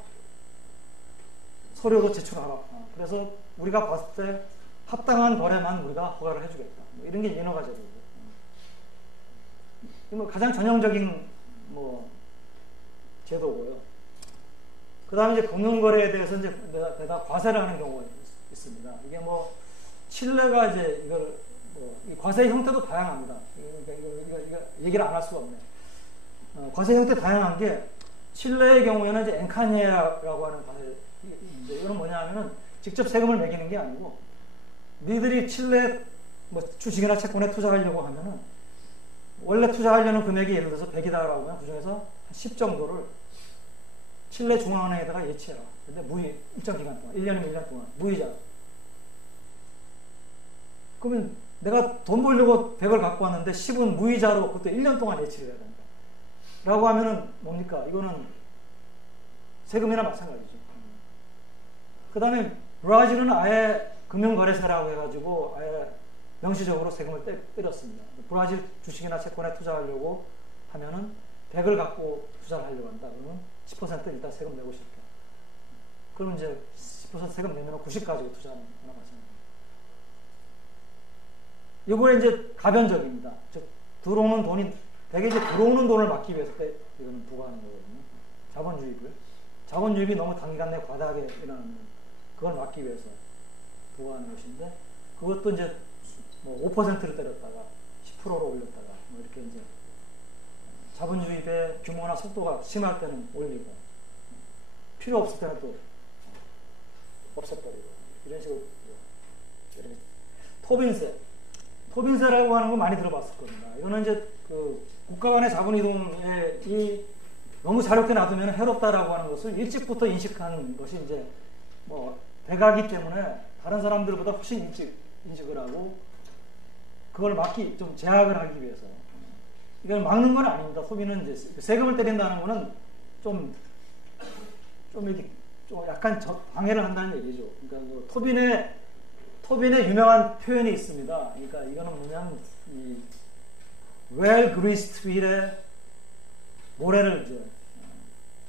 서류로 제출하라. 그래서 우리가 봤을 때 합당한 거래만 우리가 허가를 해주겠다. 이런 게 인허가제도고요. 가장 전형적인 제도고요. 그 다음에 이제 금융거래에 대해서 이제 내다 과세를 하는 경우가 있습니다. 이게 뭐, 칠레가 이제 이걸, 이 과세 형태도 다양합니다. 이거 얘기를 안 할 수가 없네. 과세 형태 다양한 게, 칠레의 경우에는 이제 엔카니에라고 하는 과세인데, 이거는 뭐냐 하면은 직접 세금을 매기는 게 아니고, 니들이 칠레 뭐 주식이나 채권에 투자하려고 하면은, 원래 투자하려는 금액이 예를 들어서 100이다라고 하면 그 중에서 10 정도를 칠레 중앙은행에다가 예치해라. 근데 일정 기간 동안, 1년이면 1년 동안, 무이자. 그러면 내가 돈 벌려고 100을 갖고 왔는데 10은 무이자로 그것도 1년 동안 예치를 해야 된다. 라고 하면은 뭡니까? 이거는 세금이나 마찬가지죠. 그 다음에 브라질은 아예 금융거래세라고 해가지고 아예 명시적으로 세금을 때렸습니다. 브라질 주식이나 채권에 투자하려고 하면은 100을 갖고 투자를 하려고 한다. 그러면 10% 일단 세금 내고 싶다. 그러면 이제 10% 세금 내면 90 가지고 투자하는 거나 마찬가지입니다. 이번에 이제 가변적입니다. 즉, 들어오는 돈이, 대개 이제 들어오는 돈을 막기 위해서 이거는 부과하는 거거든요. 자본주의고요. 자본주의가 너무 단기간 내에 과다하게 일어나는, 그걸 막기 위해서 부과하는 것인데, 그것도 이제 뭐 5%를 때렸다가 10%로 올렸다가 뭐 이렇게 이제 자본주의의 규모나 속도가 심할 때는 올리고 필요 없을 때는 또 없애버리고 이런 식으로. 토빈세라고 하는 거 많이 들어봤을 겁니다. 이거는 이제 그 국가 간의 자본 이동이 너무 자유롭게 놔두면 해롭다라고 하는 것을 일찍부터 인식하는 것이 이제 뭐 대가기 때문에 다른 사람들보다 훨씬 일찍 인식을 하고 그걸 좀 제약을 하기 위해서. 이걸 막는 건 아닙니다. 소비는 이제 세금을 때린다는 거는 좀 이렇게 좀 약간 방해를 한다는 얘기죠. 그러니까 뭐 토빈의 유명한 표현이 있습니다. 그러니까 이거는 뭐냐면 이 well greased wheel에 모래를 이제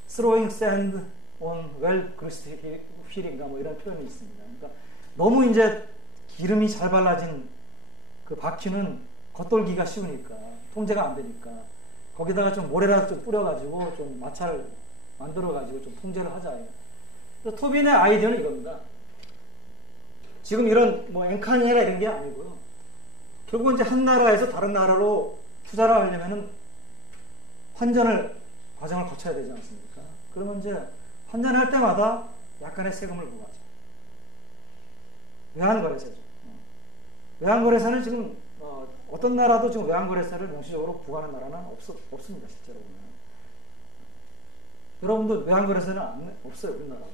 throwing sand on well greased wheel인가 뭐 이런 표현이 있습니다. 그러니까 너무 이제 기름이 잘 발라진 그 바퀴는 겉돌기가 쉬우니까 통제가 안 되니까 거기다가 좀 모래라도 좀 뿌려가지고 좀 마찰 만들어가지고 좀 통제를 하자. 그래서 토빈의 아이디어는 이겁니다. 지금 이런 뭐 엔카니에라 이런 게 아니고요. 결국은 이제 한 나라에서 다른 나라로 투자를 하려면은 과정을 거쳐야 되지 않습니까? 그러면 이제 환전할 때마다 약간의 세금을 부과하죠. 외환거래세죠. 외환거래세는 지금 어떤 나라도 지금 외환거래세를 명시적으로 부과하는 나라는 없습니다. 실제로 보면. 여러분도 외환거래세는 없어요. 우리나라도.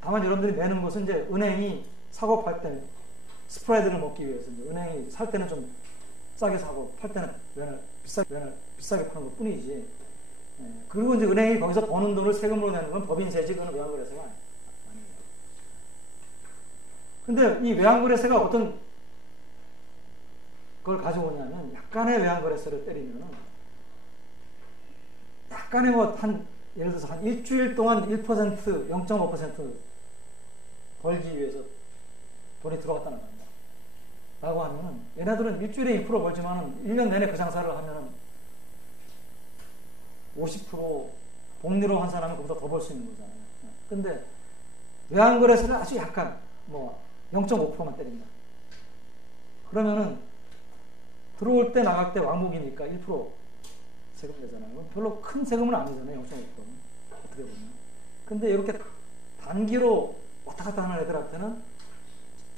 다만 여러분들이 내는 것은 이제 은행이 사고 팔 때 스프레드를 먹기 위해서 이제 은행이 살 때는 좀 싸게 사고 팔 때는 비싸게 파는 것 뿐이지. 그리고 이제 은행이 거기서 버는 돈을 세금으로 내는 건 법인세지, 그건 외환거래세가 아니에요. 근데 이 외환거래세가 어떤 걸 가져오냐면 약간의 외환거래세를 때리면은 약간의 예를 들어서 한 일주일 동안 1%, 0.5% 벌기 위해서 돈이 들어갔다 나간다. 라고 하면은 얘네들은 일주일에 2% 벌지만은 1년 내내 그 장사를 하면은 50% 복리로 환산하면 그보다 더 벌 수 있는 거잖아요. 근데 외환거래세는 아주 약간 0.5%만 때린다. 그러면은 들어올 때 나갈 때 왕복이니까 1% 세금 내잖아요. 별로 큰 세금은 아니잖아요. 0.5%는 어떻게 보면. 근데 이렇게 단기로 왔다 갔다 하는 애들한테는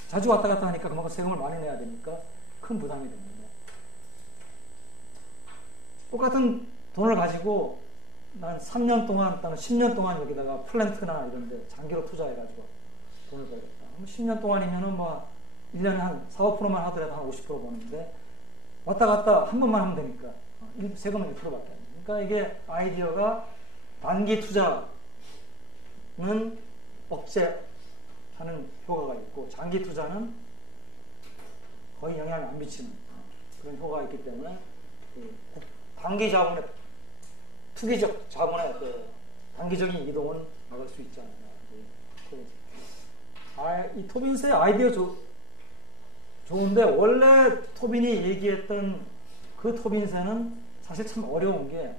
자주 왔다 갔다 하니까 그만큼 세금을 많이 내야 되니까 큰 부담이 됩니다. 똑같은 돈을 가지고 난 3년 동안 또는 10년 동안 여기다가 플랜트나 이런 데 장기로 투자해가지고 돈을 벌겠다. 10년 동안이면은 1년에 한 4, 5%만 하더라도 한 50% 버는데 왔다 갔다 한 번만 하면 되니까 세금은 1%밖에 안 돼요. 그러니까 이게 아이디어가 단기 투자는 억제하는 효과가 있고 장기 투자는 거의 영향을 안 미치는 그런 효과가 있기 때문에 단기 자본의 투기적 자본의 단기적인 이동은 막을 수 있지 않나. 이 토빈스의 아이디어 좋은데 원래 토빈이 얘기했던 그 토빈세는 사실 참 어려운 게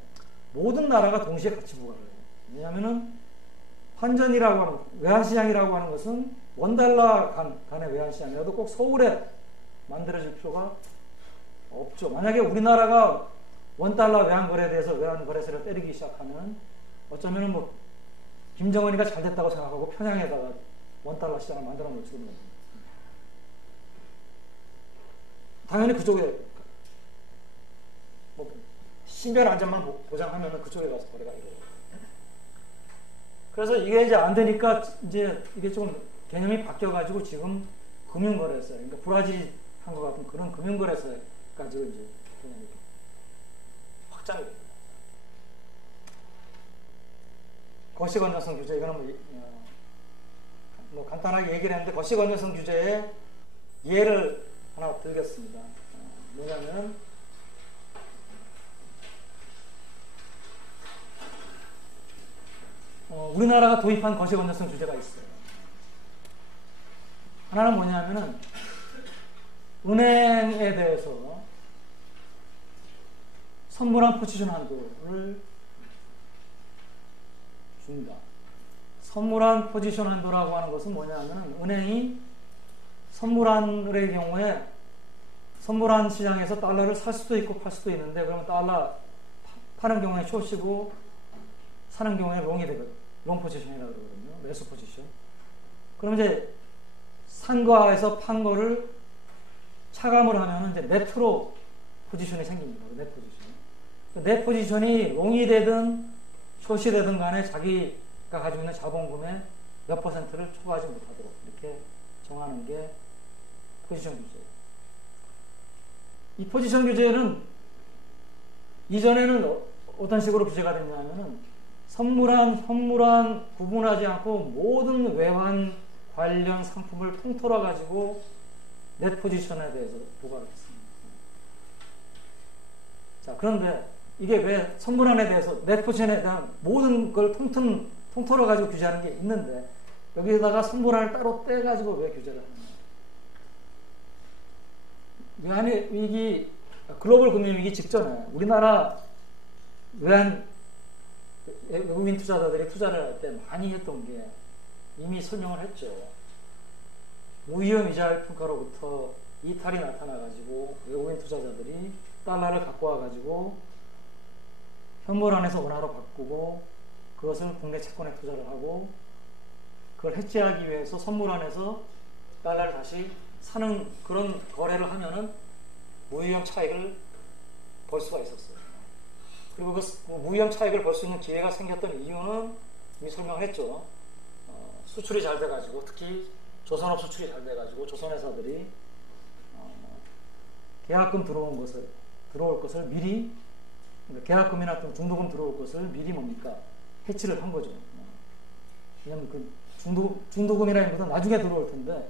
모든 나라가 동시에 같이 부과를 해요. 왜냐하면은 환전이라고 하는, 외환시장이라고 하는 것은 원달러 간의 외환시장이라도 꼭 서울에 만들어질 필요가 없죠. 만약에 우리나라가 원달러 외환거래에 대해서 외환거래세를 때리기 시작하면 어쩌면 뭐 김정은이가 잘 됐다고 생각하고 평양에다가 원달러 시장을 만들어 놓을지도 모릅니다. 당연히 그쪽에 뭐 신변 안전만 보장하면 그쪽에 가서 거래가 이루어져요. 그래서 이게 이제 안 되니까 이제 이게 좀 개념이 바뀌어가지고 지금 금융거래세, 그러니까 브라질 한 것 같은 그런 금융거래세까지 이제 개념이 확장이 됩니다. 거시건전성 규제, 이거는 뭐 간단하게 얘기를 했는데 거시건전성 규제의 예를 하나 들겠습니다. 뭐냐면 우리나라가 도입한 거시건전성 규제가 있어요. 하나는 뭐냐면은 은행에 대해서 선물한 포지션 한도를 줍니다. 선물한 포지션 한도라고 하는 것은 뭐냐면 은행이 선물한의 경우에 선물한 시장에서 달러를 살 수도 있고 팔 수도 있는데, 그러면 달러 파는 경우에 숏이고 사는 경우에 롱이 되거든요. 롱 포지션이라고 그러거든요. 매수 포지션. 그럼 이제 산 거에서 판 거를 차감을 하면 이제 네트로 포지션이 생깁니다. 넷 포지션. 넷 포지션이 롱이 되든 숏이 되든 간에 자기가 가지고 있는 자본금의 몇 퍼센트를 초과하지 못하도록 이렇게 정하는 게 포지션 규제예요. 이 포지션 규제는 이전에는 어떤 식으로 규제가 됐냐면은 선물한 구분하지 않고 모든 외환 관련 상품을 통틀어 가지고 넷 포지션에 대해서 부과를 했습니다. 자, 그런데 이게 왜 선물한에 대해서 넷 포지션에 대한 모든 걸 통틀어 가지고 규제하는 게 있는데 여기에다가 선물한을 따로 떼 가지고 왜 규제를 하느냐? 외환의 위기, 글로벌 금융위기 직전에 우리나라 외국인 투자자들이 투자를 할 때 많이 했던 게 이미 설명을 했죠. 무위험 이자율 평가로부터 이탈이 나타나가지고 외국인 투자자들이 달러를 갖고 와가지고 현물 안에서 원화로 바꾸고 그것을 국내 채권에 투자를 하고 그걸 해지하기 위해서 선물 안에서 달러를 다시 사는 그런 거래를 하면은 무위험 차익을 벌 수가 있었어요. 그리고 그 무위험 차익을 벌 수 있는 기회가 생겼던 이유는 이미 설명을 했죠. 수출이 잘 돼가지고 특히 조선업 수출이 잘 돼가지고 조선회사들이 계약금 들어올 것을 미리, 그러니까 계약금이나 좀 중도금 들어올 것을 미리 뭡니까? 해치를 한 거죠. 왜냐면 그 중도금이나 이런 것은 나중에 들어올 텐데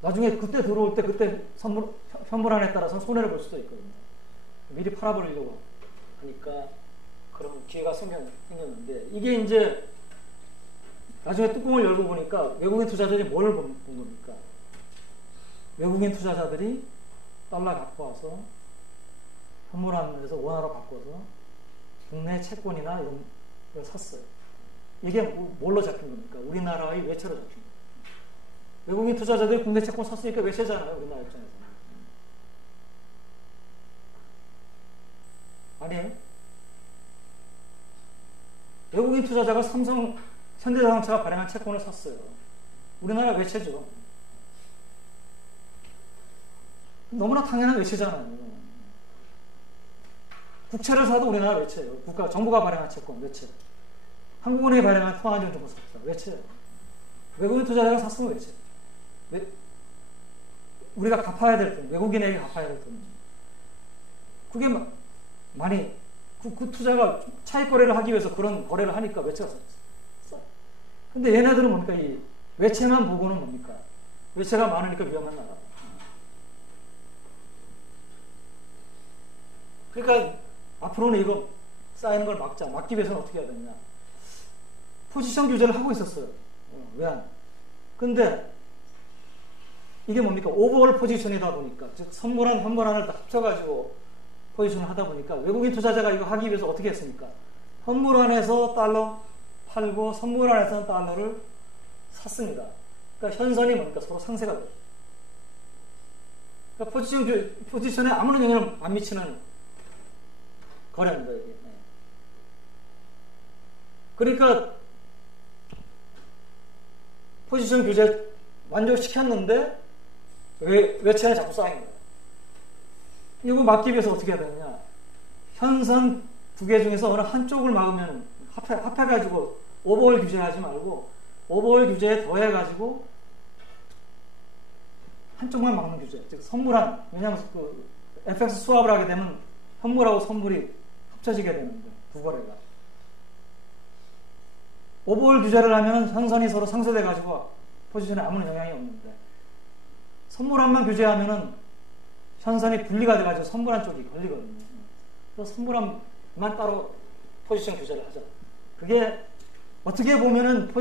나중에 그때 들어올 때 그때 현물안에 따라서 손해를 볼 수도 있거든요. 미리 팔아버리려고 하니까 그런 기회가 생겼는데 이게 이제 나중에 뚜껑을 열고 보니까 외국인 투자자들이 뭘 본 겁니까? 외국인 투자자들이 달러 갖고 와서 현물안에서 원화로 바꿔서 국내 채권이나 이런 걸 샀어요. 이게 뭘로 잡힌 겁니까? 우리나라의 외채로 잡힌 겁니다. 외국인 투자자들이 국내 채권 샀으니까 외채잖아요. 우리나라 입장에서. 아니에요? 외국인 투자자가 현대자동차가 발행한 채권을 샀어요. 우리나라 외채죠. 너무나 당연한 외채잖아요. 국채를 사도 우리나라 외채예요. 정부가 발행한 채권 외채. 한국은행이 발행한 통화증권 샀다. 외채예요. 외국인 투자자가 샀으면 외채. 우리가 갚아야 될 돈, 외국인에게 갚아야 될 돈. 그게 많이 그 투자가 차익 거래를 하기 위해서 그런 거래를 하니까 외채가 싸. 근데 얘네들은 뭡니까? 이 외채만 보고는 뭡니까? 외채가 많으니까 위험한 나라. 그러니까 앞으로는 이거 쌓이는 걸 막기 위해서는 어떻게 해야 되냐? 포지션 규제를 하고 있었어요. 외환. 근데 이게 뭡니까? 오버홀 포지션이다 보니까, 즉 현물안을 다 합쳐가지고 포지션을 하다 보니까 외국인 투자자가 이거 하기 위해서 어떻게 했습니까? 현물안에서 달러 팔고 선물안에서는 달러를 샀습니다. 그러니까 현선이 뭡니까? 서로 상세가 돼요. 그러니까 포지션에 아무런 영향을 안 미치는 거래입니다. 이게. 그러니까 포지션 규제 완료시켰는데 외채는 자꾸 쌓인 거예요. 이거 막기 위해서 어떻게 해야 되느냐? 현선 두 개 중에서 어느 한쪽을 막으면 합해가지고 오버홀 규제하지 말고 오버홀 규제에 더해가지고 한쪽만 막는 규제. 즉 선물한, 왜냐하면 그 FX 수합을 하게 되면 현물하고 선물이 합쳐지게 되는데 두 거래가. 오버홀 규제를 하면 현선이 서로 상쇄돼가지고 포지션에 아무런 영향이 없는데 선물한만 규제하면은 현선이 분리가 돼가지고 선물한 쪽이 걸리거든요. 그래서 선물한만 따로 포지션 규제를 하죠. 그게 어떻게 보면은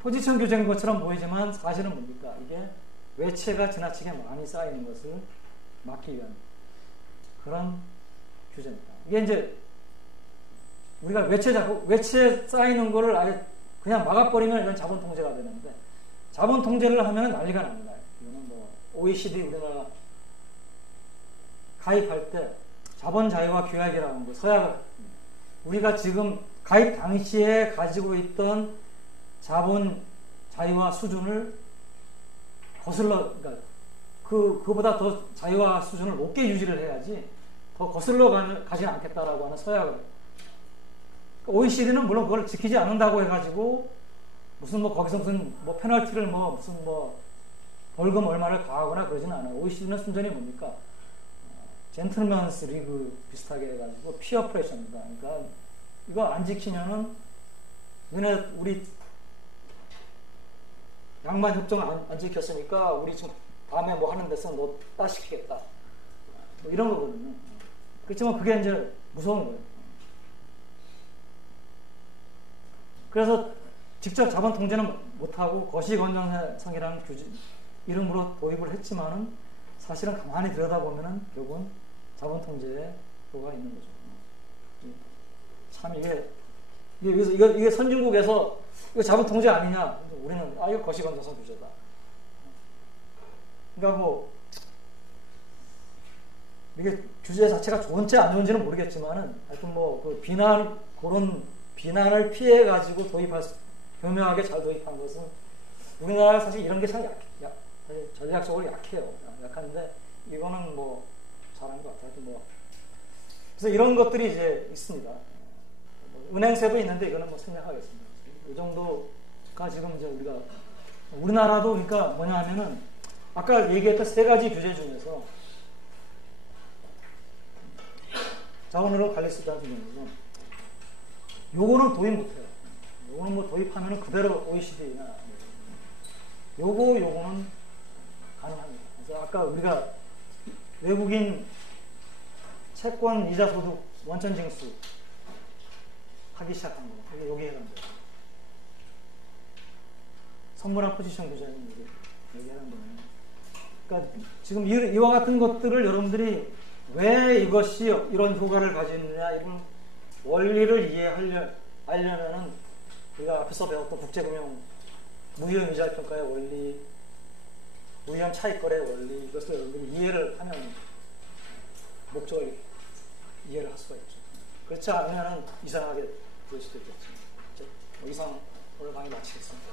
포지션 규제인 것처럼 보이지만 사실은 뭡니까? 이게 외채가 지나치게 많이 쌓이는 것을 막기 위한 그런 규제입니다. 이게 이제 우리가 외채 쌓이는 거를 아예 그냥 막아버리면 이건 자본 통제가 되는데 자본 통제를 하면 난리가 납니다. 이거는 뭐 OECD 우리나라 가입할 때 자본 자유화 규약이라는 거 서약을 우리가 지금 가입 당시에 가지고 있던 자본 자유화 수준을 그러니까 그보다 더 자유화 수준을 높게 유지를 해야지 더 거슬러 가지는 않겠다라고 하는 서약을. OECD는 물론 그걸 지키지 않는다고 해가지고 무슨 뭐 거기서 무슨 뭐 페널티를 무슨 벌금 얼마를 가하거나 그러지는 않아요. OECD는 순전히 뭡니까? 젠틀맨스 리그 비슷하게 해가지고 피어 프레셔입니다. 그러니까 이거 안 지키면은 우리 양만 협정 안 지켰으니까 우리 지금 다음에 뭐 하는 데서 너 따시키겠다. 뭐 이런 거거든요. 그렇지만 그게 이제 무서운 거예요. 그래서 직접 자본 통제는 못하고 거시건전성이라는 이름으로 도입을 했지만은 사실은 가만히 들여다보면은 결국은 자본 통제에 도가 있는 거죠. 참 이게 선진국에서 이거 자본 통제 아니냐? 우리는 이거 거시건전성 규제다. 그러니까 뭐 이게 규제 자체가 좋은지 안 좋은지는 모르겠지만은 하여튼 뭐 그런 비난을 피해 가지고 교묘하게 잘 도입한 것은 우리나라 사실 이런 게 참 전략적으로 약해요. 약한데 이거는 뭐 잘한 것 같아요. 뭐 그래서 이런 것들이 이제 있습니다. 은행세도 있는데 이거는 뭐 생략하겠습니다. 이 정도가 지금 이제 우리나라도 그러니까 뭐냐 하면은 아까 얘기했던 세 가지 규제 중에서 자본으로 관리 수단 같은 경우는 요거는 도입 못해요. 요거는 뭐 도입하면은 그대로 OECD나 요거는 가능합니다. 그래서 아까 우리가 외국인 채권 이자 소득 원천 징수 하기 시작한 거. 이게 여기에 해당돼요. 선물한 포지션 규제는 여기에 해당되는. 그러니까 지금 이와 같은 것들을 여러분들이 왜 이것이 이런 효과를 가지느냐 이런 원리를 이해하려면은 우리가 앞에서 배웠던 국제금융 무위험 이자 평가의 원리, 무위험 차익거래 원리 이것을 여러분들이 이해를 하면 목적을 이해를 할 수가 있죠. 그렇지 않으면 이상하게 될 수도 있겠죠. 이상 오늘 강의 마치겠습니다.